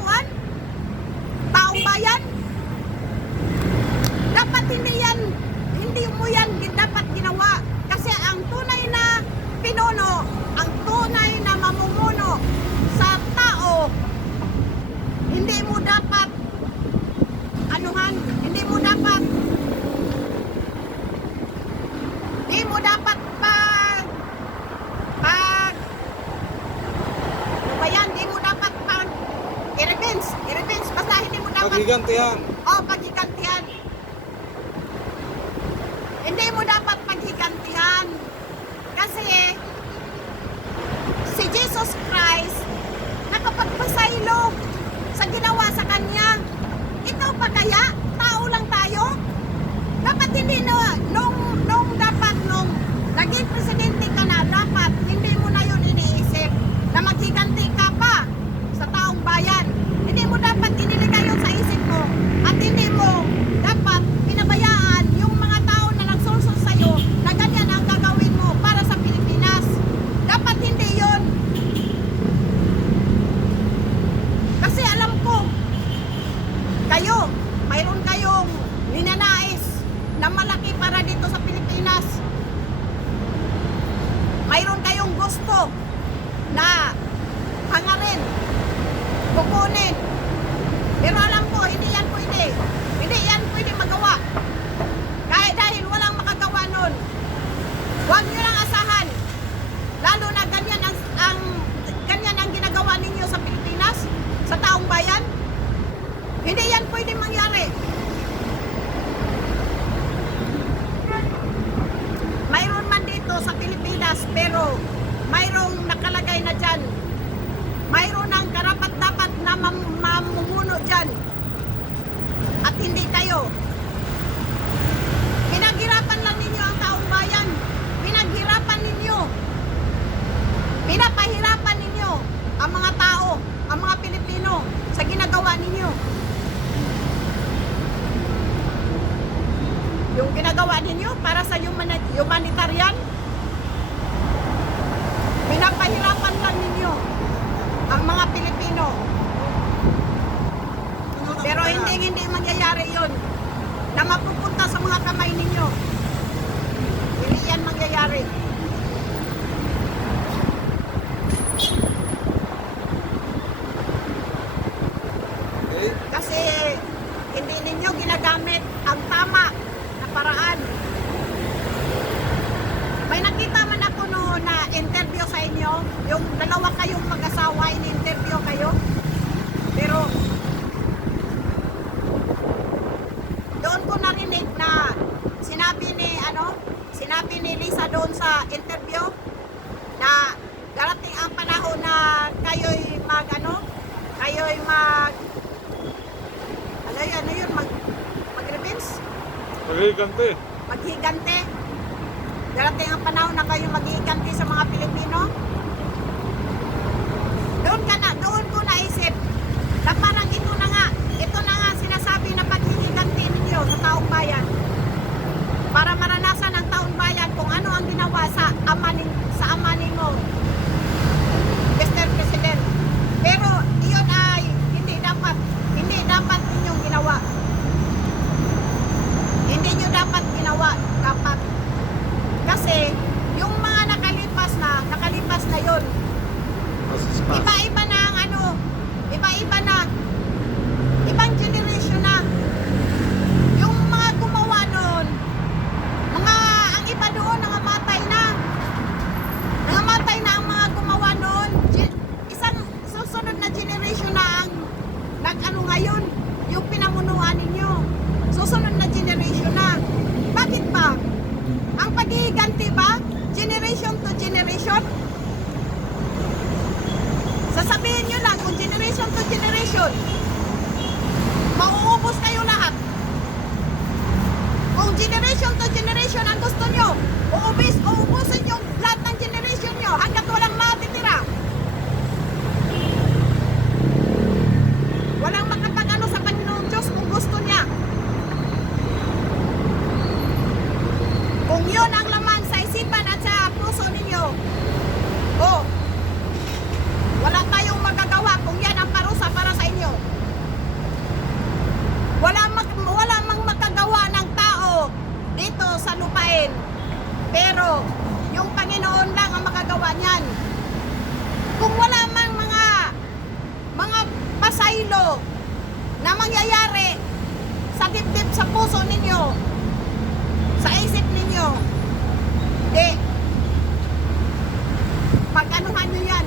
taong bayan? Dapat hindi mo yan dapat ginawa. Kasi ang tunay na pinuno, ang tunay na mamumuno sa tao, hindi mo dapat i-revenge, basta hindi mo dapat Paghigantihan. paghigantihan. Hindi mo dapat paghigantihan. Kasi si Jesus Christ nakapagpasaylo sa ginawa sa kanya. Ikaw pa kaya? Tao lang tayo? Dapat hindi nung naging presidente ka na, dapat hindi mo na yun iniisip na maghiganti ka pa sa taong bayan. Hindi mo dapat iniligay yun sa isip mo at hindi mo dapat pinabayaan yung mga tao na nagsulsul sa'yo na ganyan ang gagawin mo para sa Pilipinas. Dapat hindi yun. Kasi alam ko, mayroon kayong ninanais na malaki para dito sa Pilipinas. Mayroon kayong gusto na hangarin, kukunin. Pero alam ko, hindi yan pwede magawa. Dahil walang makagawa nun. Huwag nyo lang asahan. Lalo na ganyan ang ginagawa ninyo sa Pilipinas, sa taong bayan. Hindi yan pwede mangyari. Mayroon man dito sa Pilipinas, pero mayroong nakalagay na dyan. Mayroon ang karapat-dapat na mamumuno dyan. At hindi kayo. Pinaghirapan lang ninyo ang taong bayan. Pinaghirapan ninyo. Pinapahirapan ninyo ang mga tao, ang mga Pilipino sa ginagawa ninyo. Yung ginagawa ninyo para sa humanitarian, pinapahirapan lang ninyo ang mga Pilipino. Pero hindi mangyayari yun na mapupunta sa mga kamay ninyo. Hindi yan mangyayari. Okay? Kasi hindi ninyo ginagamit ang tama na paraan. May nakita man ako noon na interview sa inyo, yung dalawa kayong mag-asawa, sinabi ni Lisa doon sa interview na darating ang panahon na kayo'y mag-revenge? Magigante. Maghigante. Darating ang panahon na kayo maghigante sa mga Pilipino. Doon ko naisip na parang ito na nga sinasabi na paghihiganti ninyo sa taong bayan. Para maranasan ng taong bayan kung ano ang ginawa sa ama ninyo, Mr. President. Pero iyon ay hindi dapat ninyong ginawa. Hindi nyo dapat ginawa, dapat. Kasi yung mga nakalipas na yun. Iba-iba na ang iba-iba na, ibang generation na. Yung mga gumawa noon, ang iba doon nangamatay na. Nangamatay na ang mga gumawa noon. Isang susunod na generation na ang ngayon, yung pinamunuan ninyo. Susunod na generation na. Bakit ba? Ang paghihiganti ba? Generation to generation? Sasabihin nyo lang kung generation to generation, mauubos kayo lahat. Kung generation to generation ang gusto nyo, uubusin yung lahat ng generation nyo hanggat walang matitira. Walang makapag-ano sa Panginoon Diyos kung gusto niya. Kung yun ang laman sa isipan at sa puso ninyo, wala tayong magagawa kung yan ang parusa para sa inyo. Wala mang magagawa ng tao dito sa lupain. Pero yung Panginoon lang ang makagawa niyan. Kung wala mang mga pasaylo na mangyayari sa dibdib sa puso ninyo, sa isip ninyo, pag-anuhan nyo yan.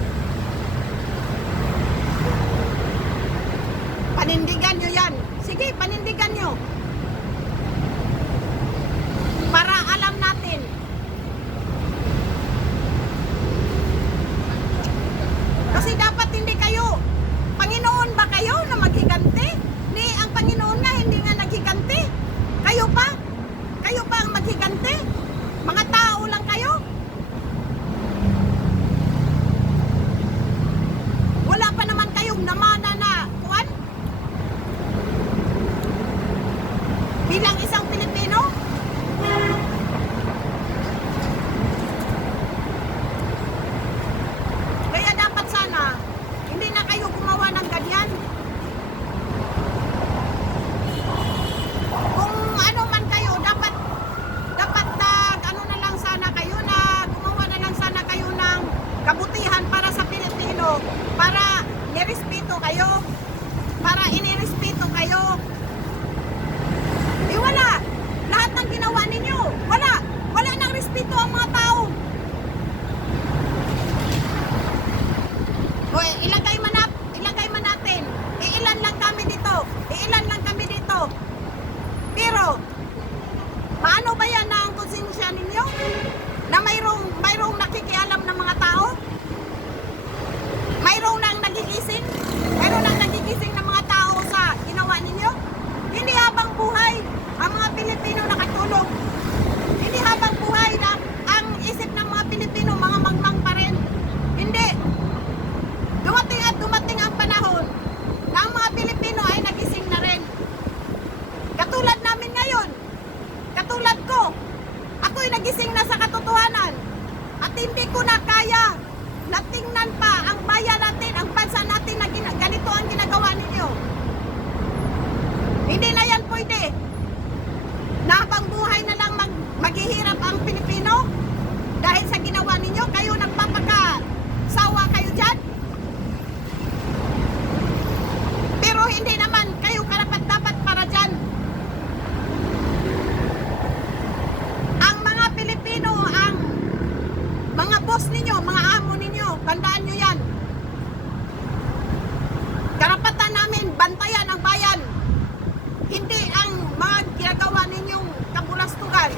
Panindigan nyo yan. Sige, panindigan nyo. Para alam natin. Kasi dapat hindi kayo, Panginoon ba kayo na maghiganti? Ang Panginoon nga hindi nga naghiganti. Kayo pa ang maghiganti. Mga tao lang kayo. Wala pa naman kayong namana na kuwan bilang isang Pilipino. Kaya dapat sana hindi na kayo gumawa ng ganyan. Kung ano man kayo, dapat na lang sana kayo, na gumawa na lang sana kayo ng kabutihan para sa Pilipino, para nirespeto kayo, para inirespeto kayo. Wala. Lahat ng ginawa ninyo, wala nang respeto ang mga tao. Ilagay man natin. Iilan lang kami dito. Pero paano ba yan na ang konsensya ninyo? Na mayroong nakikialam ng mga tao? Mayroong nang nagigising? Mayroong nang nagigising ng mga tao sa ginawa ninyo? Hindi habang buhay ang mga Pilipino nakatulog. Hindi habang buhay na ang isip ng mga Pilipino mga mangmang pa rin. Hindi. Dumating ang panahon na ang mga Pilipino ay nagising na rin. Katulad namin ngayon. Katulad ko. Ako'y nagising na sa katotohanan. At hindi ko na kaya na tingnan pa ang bayan natin, ang bansa natin na ganito ang ginagawa ninyo. Hindi na yan pwede. Na habang buhay na lang maghihirap ang Pilipino dahil sa ginawa ninyo, kayo nagpapakasawa kayo dyan. Pero hindi naman kayo karapat-dapat para dyan. Ang mga Pilipino, ang mga boss ninyo, mga amo ninyo, tandaan nyo yan. Karapatan namin bantayan ang bayan. Hindi ang mga ginagawa ninyong kabulastugan.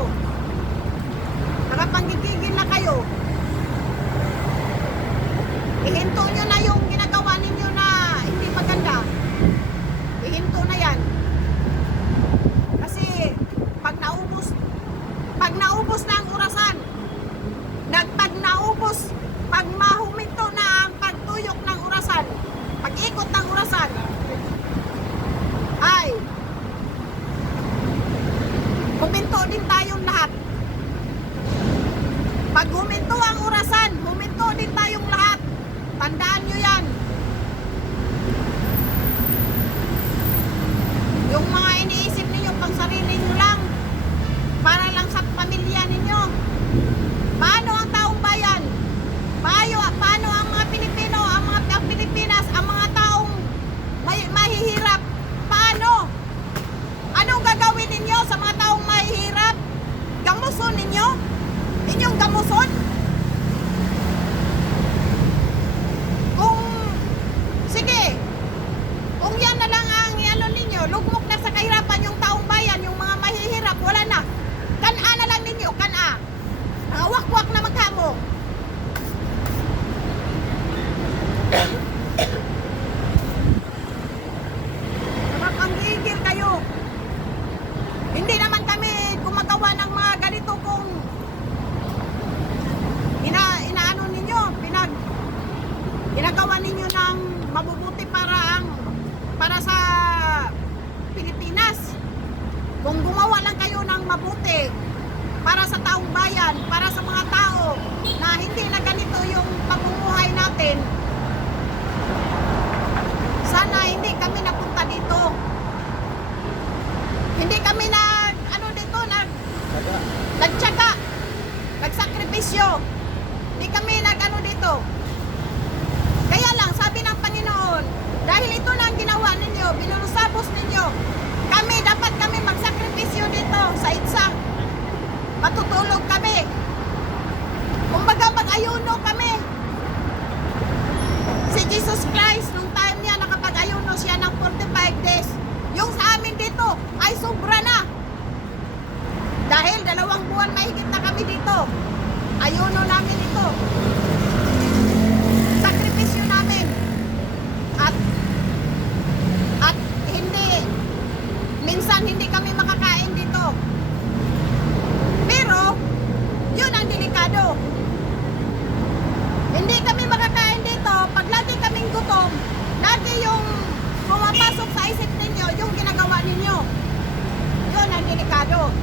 kayo. Nakapanggigigil na kayo. Ihinto nyo na yung ginagawa ninyo na hindi maganda. Ihinto na yan. Kasi pag naubos na ang orasan, pag mahuminto na ang pagtuyok ng orasan, pag-ikot ng orasan, ay huminto din tayong lahat. Pag huminto ang orasan, huminto din tayong lahat. Tandaan nyo yan. Yung mga iniisip ninyo pang sarili nyo lang, para lang sa pamilya ninyo. Paano ang taong bayan? Paano ang mga Pilipino, ang Pilipinas, ang mga taong mahihirap? Paano? Anong gagawin ninyo sa mga taong mahihirap? Gamuson ninyo? Inyong gamuson? Sige, kung yan na lang ang ano ninyo, lugmok na sa kahirapan yung taong bayan, yung mga mahihirap, wala na. Kana na lang ninyo, kana. Wak-wak na maghamo. Napapanggigil kayo. Hindi naman kami gumagawa ng mga ganito kung inaano ninyo, ginagawa ninyo ng mabubuti para sa Pilipinas. Kung gumawa lang kayo ng mabuti para sa taong bayan, para sa mga tao na hindi na ganito yung pamumuhay natin, sana hindi kami napunta dito. Hindi kami nagtyaga, nagsakripisyo. Hindi kami dito. Kaya lang, sabi ng Panginoon, dahil ito na ang ginawa ninyo, binunusabos ninyo, dapat kami magsakripisyo dito sa Idsang. Matutulog kami. Kumbaga mag-ayuno kami. Si Jesus Christ, nung time niya, nakapag-ayuno siya ng 45 days. Yung sa amin dito, ay sobra na. Dahil 2 buwan mahigit na kami dito. Ayuno namin ito. Sakripisyo namin. At minsan hindi kami makakain dito. Pero, yun ang delikado. Hindi kami makakain dito pag lagi kaming gutom, lagi yung pumapasok sa isip ninyo, yung ginagawa ninyo. Yun ang delikado.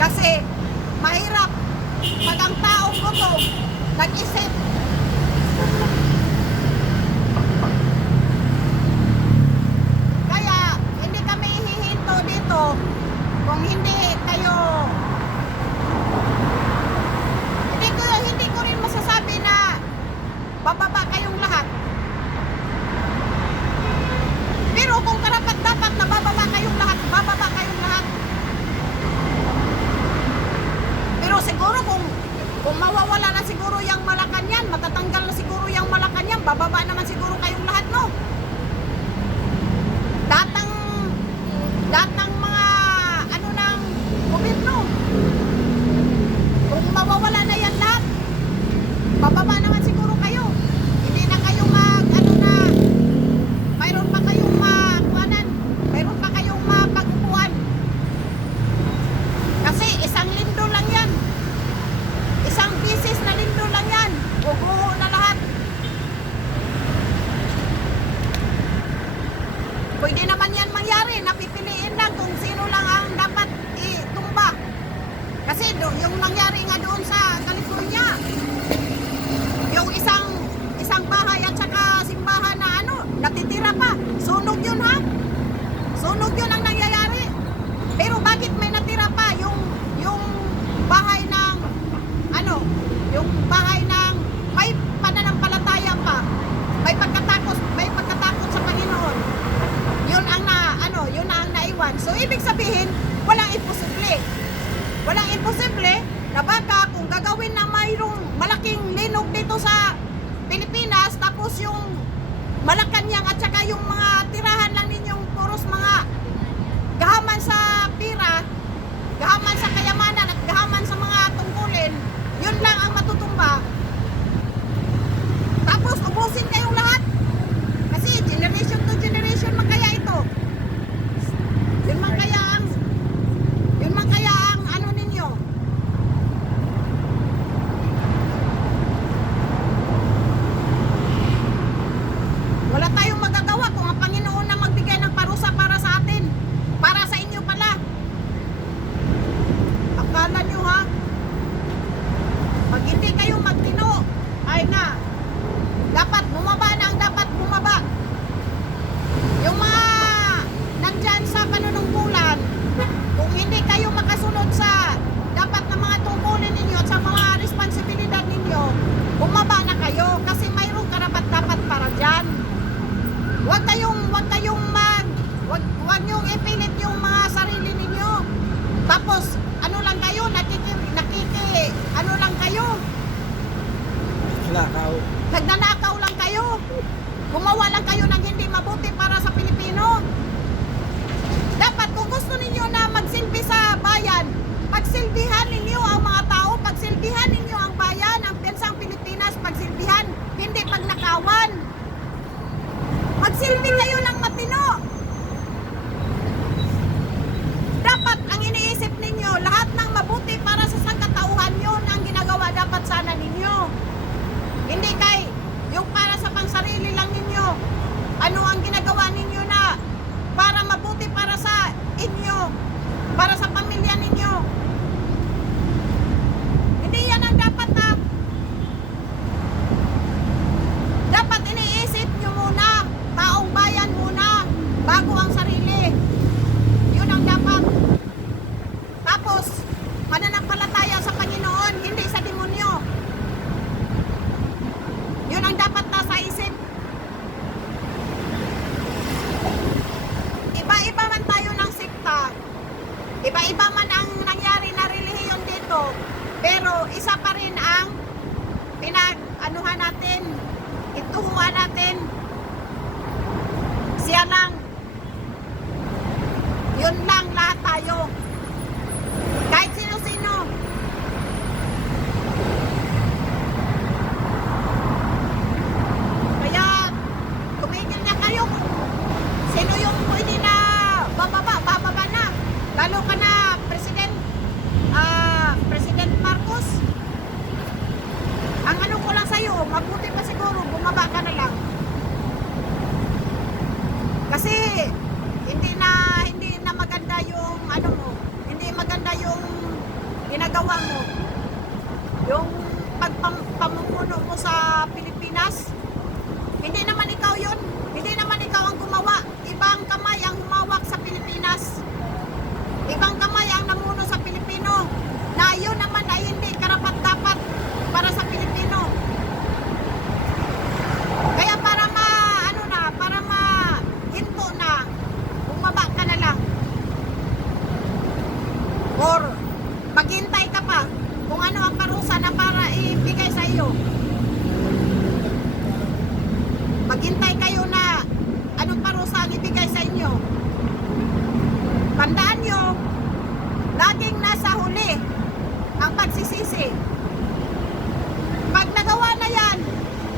Kasi, mahirap pag ang taong gutom, nag-isip. Kaya, hindi kami hihinto dito kung hindi ko rin masasabi na bababa kayong lahat. Pero kung karapat dapat na bababa kayong lahat, bababa kayong lahat. Pero siguro kung mawawala na siguro yung Malacanang, matatanggal na siguro yung Malacanang, bababa naman siguro kayong lahat, no? Lahat ng mga ng gobyerno. Kung mawawala na yan lahat, bababa naman siguro kayo. Hindi na kayo mayroon pa kayong mayroon pa kayong mapag-upuan. Kasi isang lindo lang yan. Isang bisis na lindo lang yan. Bubuho na lahat. Pwede naman yan mangyari. Napipiliin lang kung sino lang ang dapat itumba. Kasi yung nangyari nga doon sa California, yung isang bahay at saka simbahan na natitira pa. Sunog yun, ha? Sunog yun ang nangyayari. Pero bakit may natira pa yung bahay ng yung bahay ng may pananampalataya pa, may pagkatakot sa Panginoon. Yun ang naiwan. So ibig sabihin, walang imposible. Walang imposible na baka kung gagawin na mayroong malaking linog dito sa Pilipinas, tapos yung Malacanang at saka yung mga tirahan lang ninyong puros mga gahaman sa pira, gahaman sa kayamanan, Magsilbi kayo ng matino. Dapat ang iniisip ninyo, lahat ng mabuti para sa sangkatauhan, yun ang ginagawa dapat sana ninyo. Hindi kay yung para sa pansarili lang ninyo. Ano ang ginagawa ninyo na para mabuti para sa inyo, para sa pamilya ninyo. Hindi yan ang dapat na. Dapat iniisip nyo muna, taong bayan muna, bago ang sarili. Yun ang dapat. Tapos, mananampalataya sa Panginoon, hindi sa demonyo. Yun ang dapat nasa isip. Iba-iba man tayo ng sikta. Iba-iba man ang nangyari na relihiyon dito. Pero isa pa rin ang pinag-anuhan natin, ituhuan natin. Siya lang. Yun lang lahat tayo. Kahit sino-sino. Kaya, tumigil na kayo. Sino yung pwede na bababa na. Lalo ka na, President Marcos. Ang ano ko lang sa'yo, mabuti pa siguro, bumaba ka na lang. Kasi, hindi na maganda yung ano mo, hindi maganda yung ginagawa mo. Yung pagpamumuno mo sa Pilipinas, hindi naman ikaw yun. Hindi naman ikaw ang gumawa. Ibang kamay ang humawak sa Pilipinas. Ibang kamay ang namuno sa Pilipino. Na yun naman ay hindi karapat-dapat para sa Pilipino. Kaya para hinto na, bumaba ka na lang. Or maghintay ka pa kung ano ang parusa na para ibigay sa iyo. Maghintay kayo na anong parusa ang ibigay sa inyo. Tandaan nyo, laging nasa huli ang pagsisisi. Pag nagawa na yan,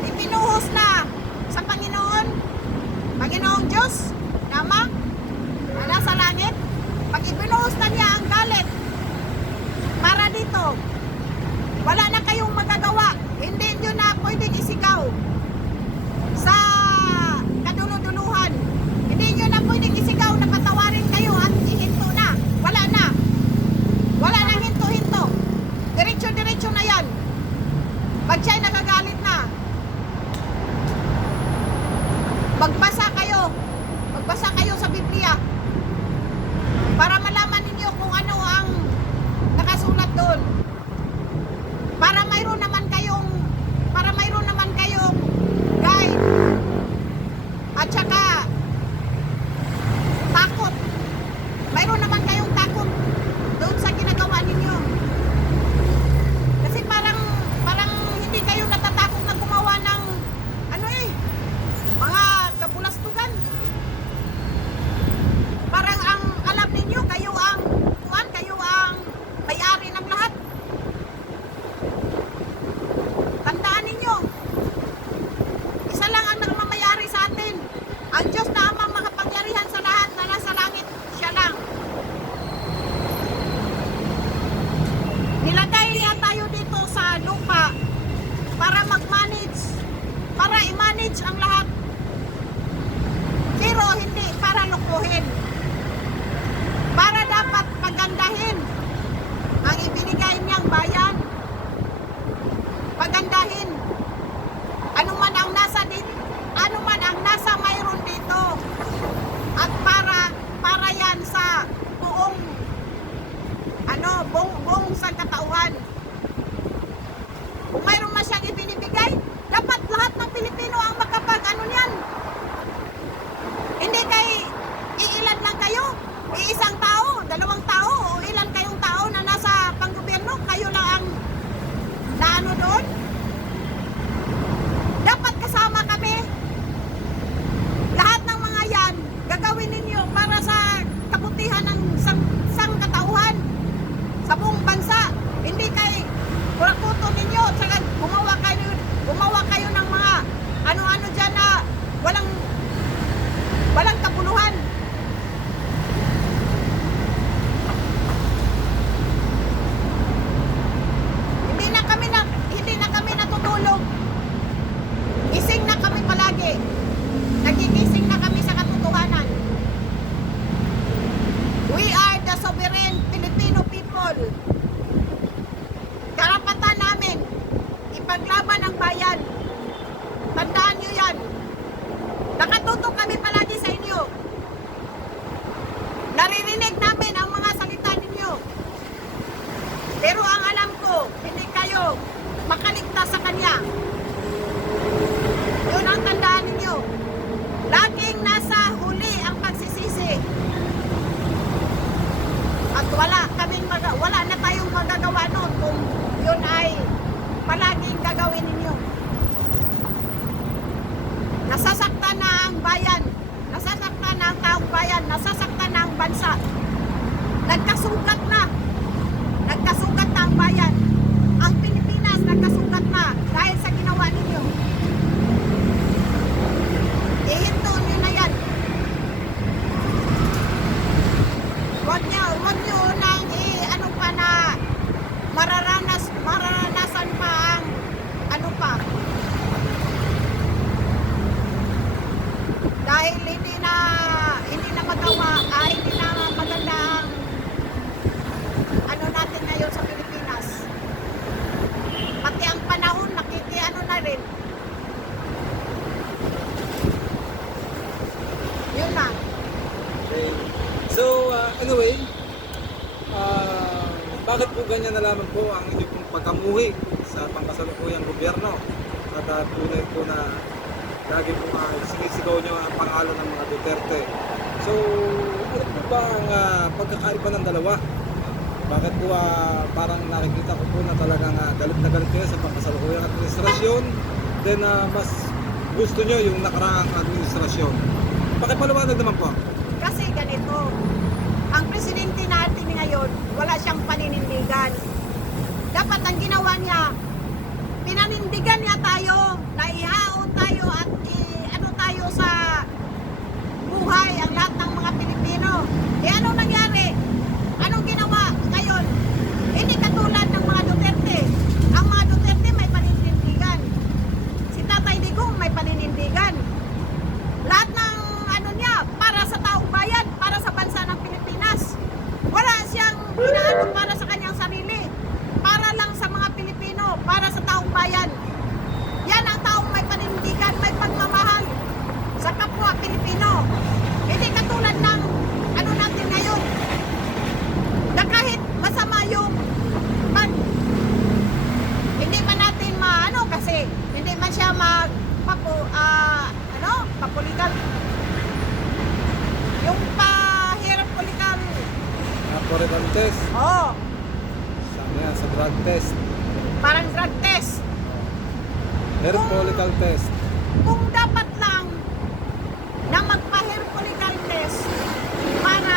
ipinuhos na sa Panginoon, Panginoong Diyos, Ama, na nasa langit. Pag ipinuhos na niya ang galit para dito, wala na kayong magagawa. Hindi nyo na pwedeng isigaw sa kaduluduluhan. Hindi nyo na pwedeng isigaw na patawarin kayo at ihinto na. Wala na. Wala nang hinto-hinto. Diretso-diretso na yan. Pag siya'y nagagalit na, magbasa kayo sa Biblia para malaman ninyo kung ano ang nakasulat doon. Para mayroon naman kayong guide at saka takot. Mayroon naman kayong takot doon sa ginagawa ninyo. Kasi parang hindi kayo natatakot na gumawa ng mga kabulastugan. Parang ang alam ninyo, kayo ang may-ari ng lahat. Tandaan ninyo, isa lang ang nagmamayari sa atin. Ang Diyos na Amang makapangyarihan sa lahat na nasa langit, siya lang. Nilagay niya tayo dito sa lupa para para i-manage ang lahat. Pero hindi para lukuhin. Para dapat pagandahin ang ibinigay niyang bayan. Pagandahin. Ano man ang nasa mayroon dito. At para yan sa buong sangkatauhan. Kung mayroon man siyang ibinibigay, dapat lahat ng Pilipino ang makapag-ano people. Karapatan namin ipaglaban ang bayan. Tandaan nyo yan. Nakatutok kami palagi sa inyo. Naririnig namin ang mga salita ninyo. Pero ang alam ko, hindi kayo makaligtas sa kanya. Yun ang tandaan ninyo. Laging nasa huli ang pagsisisi. At wala na tayong magagawa noon kung yun ay palaging gagawin ninyo. Nasasaktan na ang bayan. Nasasaktan na ang taong bayan. Nasasaktan na ang bansa. Nagkasugat na. Nagkasugat na ang bayan. Ang Pilipinas nagkasugat na dahil sa ginawa ninyo. Ihinto nyo na yan. Huwag nyo nang ano pa na mararanasan pa ang ano pa. Dahil hindi na magawa, hindi na maganda ang ano natin ngayon sa Pilipinas. Pati ang panahon nakikiano na rin. Yun lang. Okay. So, anyway, bakit po ganyan na lamang po ang inyong pong pagkamuhi sa pangkasalukuyang gobyerno? At tunay po na lagi po sinisigaw nyo ang pangalan ng mga Duterte. So, ano po ba ang pagkakaiba ng dalawa? Bakit po parang nakikita ko po na talagang galit na galit kayo sa pangkasalukuyang administrasyon, then mas gusto nyo yung nakaraang administrasyon? Pakipaliwanag naman po. Kasi ganito, ang presidente natin ngayon, wala siyang paninindigan. Dapat ang ginawa niya, pinanindigan niya tayo, naihaon tayo at ano tayo sa buhay ang lahat ng mga Pilipino. Anong nangyari? Anong ginawa ngayon? Hindi katulad ng mga Duterte. Ang mga Duterte may paninindigan. Si Tatay Digong may paninindigan. Lahat ng ano niya, para sa taong bayan, para sa bansa ng Pilipinas. Wala siyang ginaano para sa kanyang sarili. Para lang sa mga Pilipino, para sa taong bayan. Yan ang taong may panindigan, may pagmamahal sa kapwa Pilipino. Hindi katulad ng ano natin ngayon. Na kahit masama yung hindi man natin maano kasi hindi man siya papoligal. Yung pahirap poligal. Foreign test. Oo. Sa drug test. Parang drug test. Herpolical test. Kung dapat lang na magpa-herpolical test para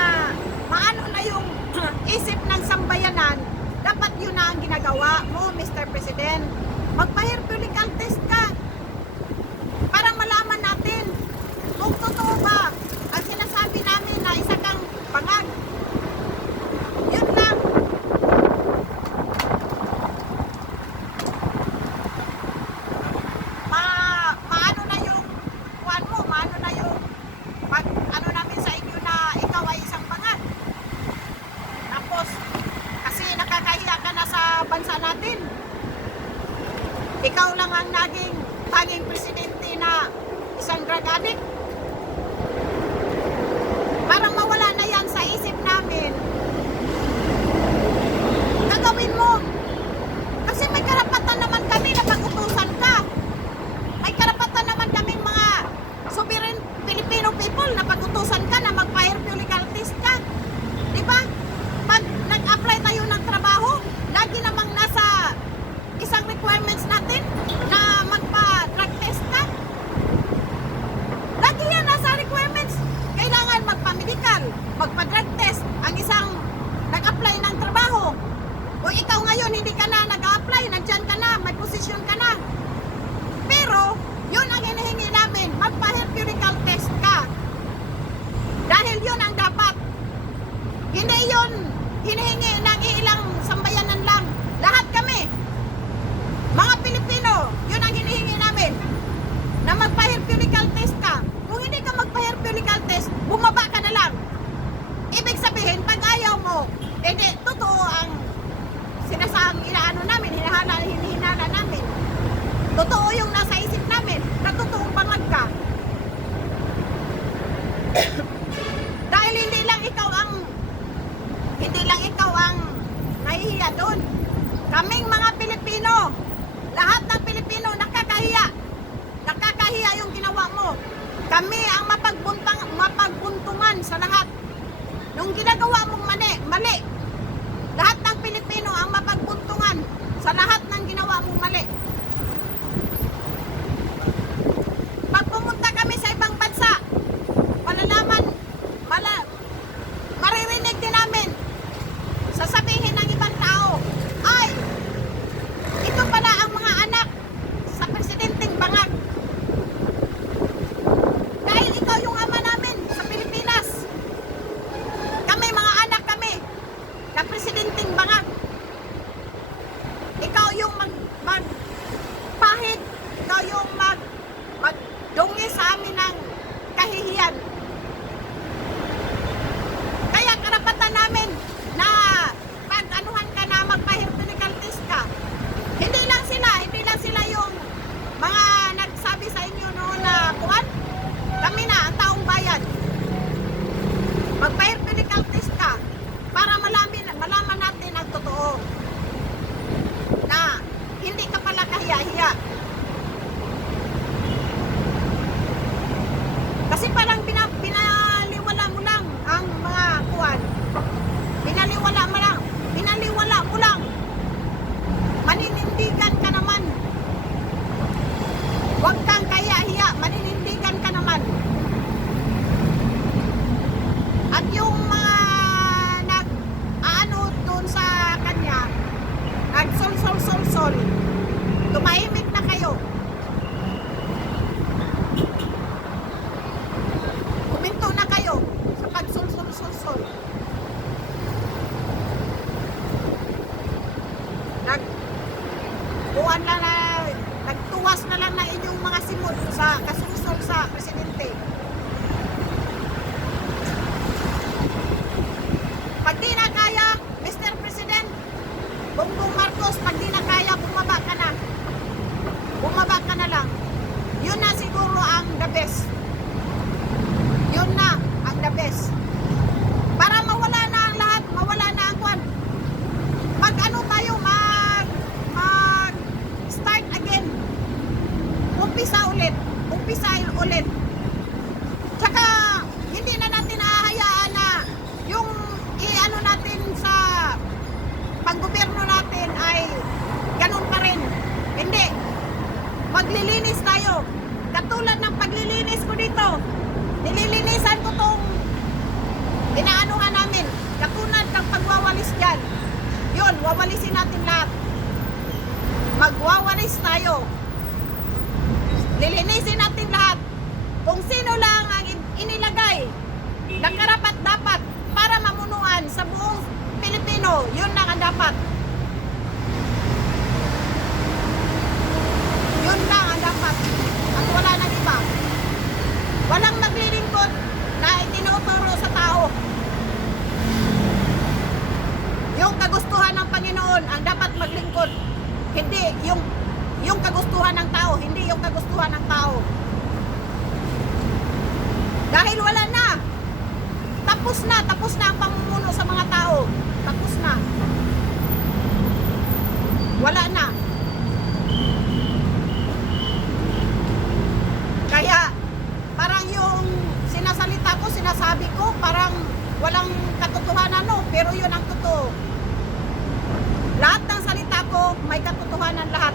maano na yung isip ng sambayanan, dapat yun na ang ginagawa mo, Mr. President. Magpa-herpolical test ka para malaman natin kung totoo ba ang sinasabi namin na isa kang bangag. Yun lang. Maano na yung kuwan mo, maano na yung ano namin sa inyo na ikaw ay isang bangag. Tapos, kasi nakakahiya ka na sa bansa natin. Ikaw lang ang tanging presidente na isang drug addict. Parang mawala na yan sa isip namin. Gagawin mo. Kasi may karapatan naman kami na pag-utusan ka. May karapatan naman kaming mga sovereign Filipino people na pag-utusan ka na magpa-herpolical test ka. Diba? Pag nag-apply tayo ng trabaho, lagi namang nasa isang requirements natin na magpa-drug test ka. Lagi yan nasa requirements. Kailangan magpa-medical, magpa-drug test ang isang nag-apply ng trabaho. O ikaw ngayon hindi ka na nag-apply, nandyan ka na, may posisyon ka na. Pero, yun ang hinihingi namin, magpa-herpolical test ka. Dahil yun ang dapat. Hindi yun hinihingi ng ilang sambayanan lang. Lahat kami, mga Pilipino, yun ang hinihingi namin. Na magpa-herpolical test ka. Kung hindi ka magpa-herpolical test, bumaba ka na lang. Ibig sabihin, pag ayaw mo, hindi, totoo ang Totoo yung nasa isip namin na totoong bangag ka. Dahil hindi lang ikaw ang nahihiya doon. Kaming mga Pilipino, lahat ng Pilipino nakakahiya. Nakakahiya yung ginawa mo. Kami ang mapagbuntungan sa lahat. Nung ginagawa mong mali. Lahat ng Pilipino ang mapagbuntungan sa lahat ng ginawa mong mali. Pag pumunta kami sa ibang bansa, maririnig din namin, sasabihin ng ibang tao, ay, ito pala ang mga anak sa presidenteng bangag. Dahil ikaw yung ama namin sa Pilipinas. Kami, mga anak kami, na presidenteng bangag. Ikaw yung magpahid, ikaw yung magdungi sa amin ng kahihiyan. Kaya karapatan namin na pag-anuhan ka na magpa-clinical test ka. Hindi lang sila yung mga nagsabi sa inyo noon na kuwan. Kami na, ang taong bayan. Magpa-clinical test ka para malaman natin ang totoo. Na hindi ka pala kahiya-hiya. Kasi parang pinaliwala mo lang ang mga kuwan. Pinaliwala mo lang. Maninindigan ka naman. Huwag kang kahiya-hiya, maninindigan ka naman. At yung mga nag-aano doon sa kanya, nag-sol, tumahimik na kayo. Huminto na kayo sa pag-sol. Nagtuwas na lang na inyong mga simot sa kasusol sa presidente. Pag di na kaya, Mr. President, Bongbong Marcos, pag di na kaya, bumaba ka na lang. Yun na siguro ang the best. Yun na ang the best. Para mawala na ang lahat, mawala na ang kwan. Mag-ano tayo, mag-start again. Umpisahin ulit. Tsaka, hindi na natin ahayaan na yung i-ano natin sa panggobyerno natin ay ganun pa rin. Hindi. Maglilinis tayo. Katulad ng paglilinis ko dito. Nililinisan ko tong inaanuhan namin. Katulad ng pagwawalis dyan. Yun, wawalisin natin lahat. Magwawalis tayo. Lilinisin natin lahat. Kung sino lang ang inilagay na karapat-dapat para mamunuan sa buong Pilipino, yun lang ang dapat. Yun lang ang dapat. At wala nang iba. Walang maglilingkod na itinuturo sa tao. Yung kagustuhan ng Panginoon ang dapat maglingkod. Hindi yung kagustuhan ng tao, hindi yung kagustuhan ng tao. Dahil wala na. Tapos na ang pamumuno sa mga tao. Tapos na. Wala na. Kaya, parang yung sinasabi ko, parang walang katotohanan, no? Pero yun ang totoo. Lahat ng salita ko, may katotohanan lahat.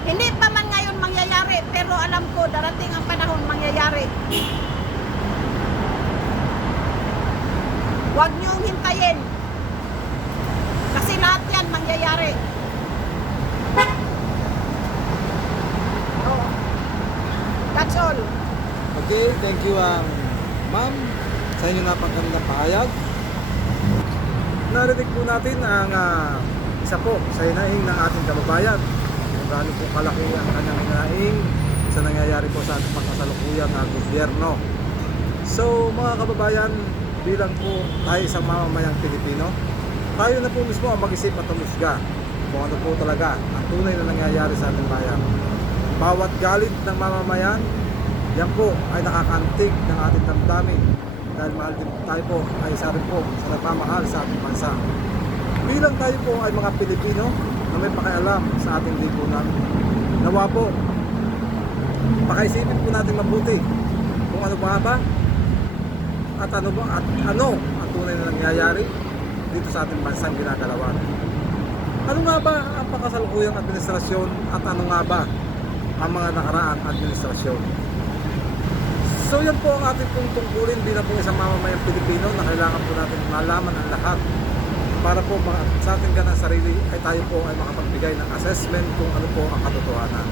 Hindi pa man ngayon mangyayari, pero alam ko, darating ang panahon mangyayari. Huwag niyong hintayin. Kasi lahat yan mangyayari. Oh. That's all. Okay, thank you ma'am sa inyo napagandang pahayag. Narinig po natin ang isa po sa hinaing ng ating kababayan. Kung gaano po kalaki ang kanyang hinaing sa nangyayari po sa ating pagkasalukuyang gobyerno. So mga kababayan, bilang po tayo isang mamamayang Pilipino, tayo na po mismo ang mag-isip at tumusga kung ano po talaga ang tunay na nangyayari sa ating bayan. Bawat galit ng mamamayan, yan po ay nakakantig ng ating damdamin dahil mahal din tayo po ay isa rin po sa nagmamahal sa ating bansa. Bilang tayo po ay mga Pilipino na may pakialam sa ating lipunan, nawa po, pakaisipin po natin mabuti kung ano ba at ano ang tunay na nangyayari dito sa ating bansang ginagalawan. Ano nga ba ang pakasalukuyang administrasyon at ano nga ba ang mga nakaraang administrasyon? So yan po ang ating pong tungkulin bilang po isang mamamayang Pilipino na kailangan po natin malaman ang lahat para po sa ating ganang sarili ay tayo po ay makapagbigay ng assessment kung ano po ang katotohanan.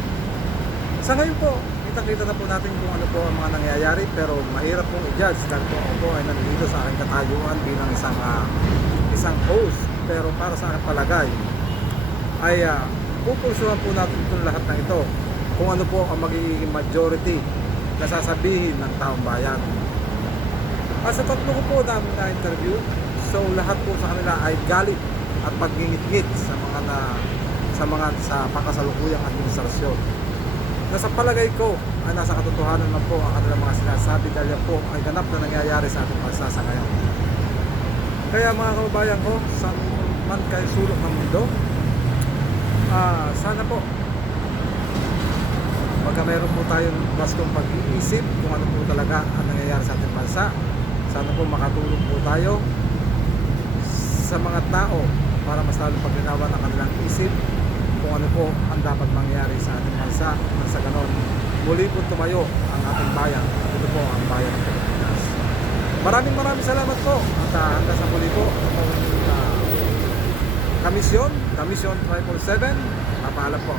Sa ngayon po, kita na po natin kung ano po ang mga nangyayari, pero mahirap pong i-judge dahil po ako po ay nandito sa aking katayuan bilang isang host. Pero para sa aking palagay ay pupulsuhan po natin itong lahat ng ito kung ano po ang magiging majority na sasabihin ng taong bayan. Sa tatlo ko po namin na interview, so lahat po sa kanila ay galit at pagngingit-ngit sa pakasalukuyang administrasyon. Nasa palagay ko ay nasa katotohanan na po ang kanilang mga sinasabi dahil yan po ay ganap na nangyayari sa ating bansa sa ngayon. Kaya mga kababayan ko, saan man kayo sulok ng mundo, sana po pagka meron po tayong bastong pag-iisip kung ano po talaga ang nangyayari sa ating bansa, sana po makatulong po tayo sa mga tao para mas lalong paglinawan ang kanilang isip kung ano po ang dapat mangyari sa ating bansa nang sa ganon muli po tumayo ang ating bayan at ito po ang bayan ng Pilipinas. Maraming salamat po at hanggang sa muli po kamisyon 777, napaalam po.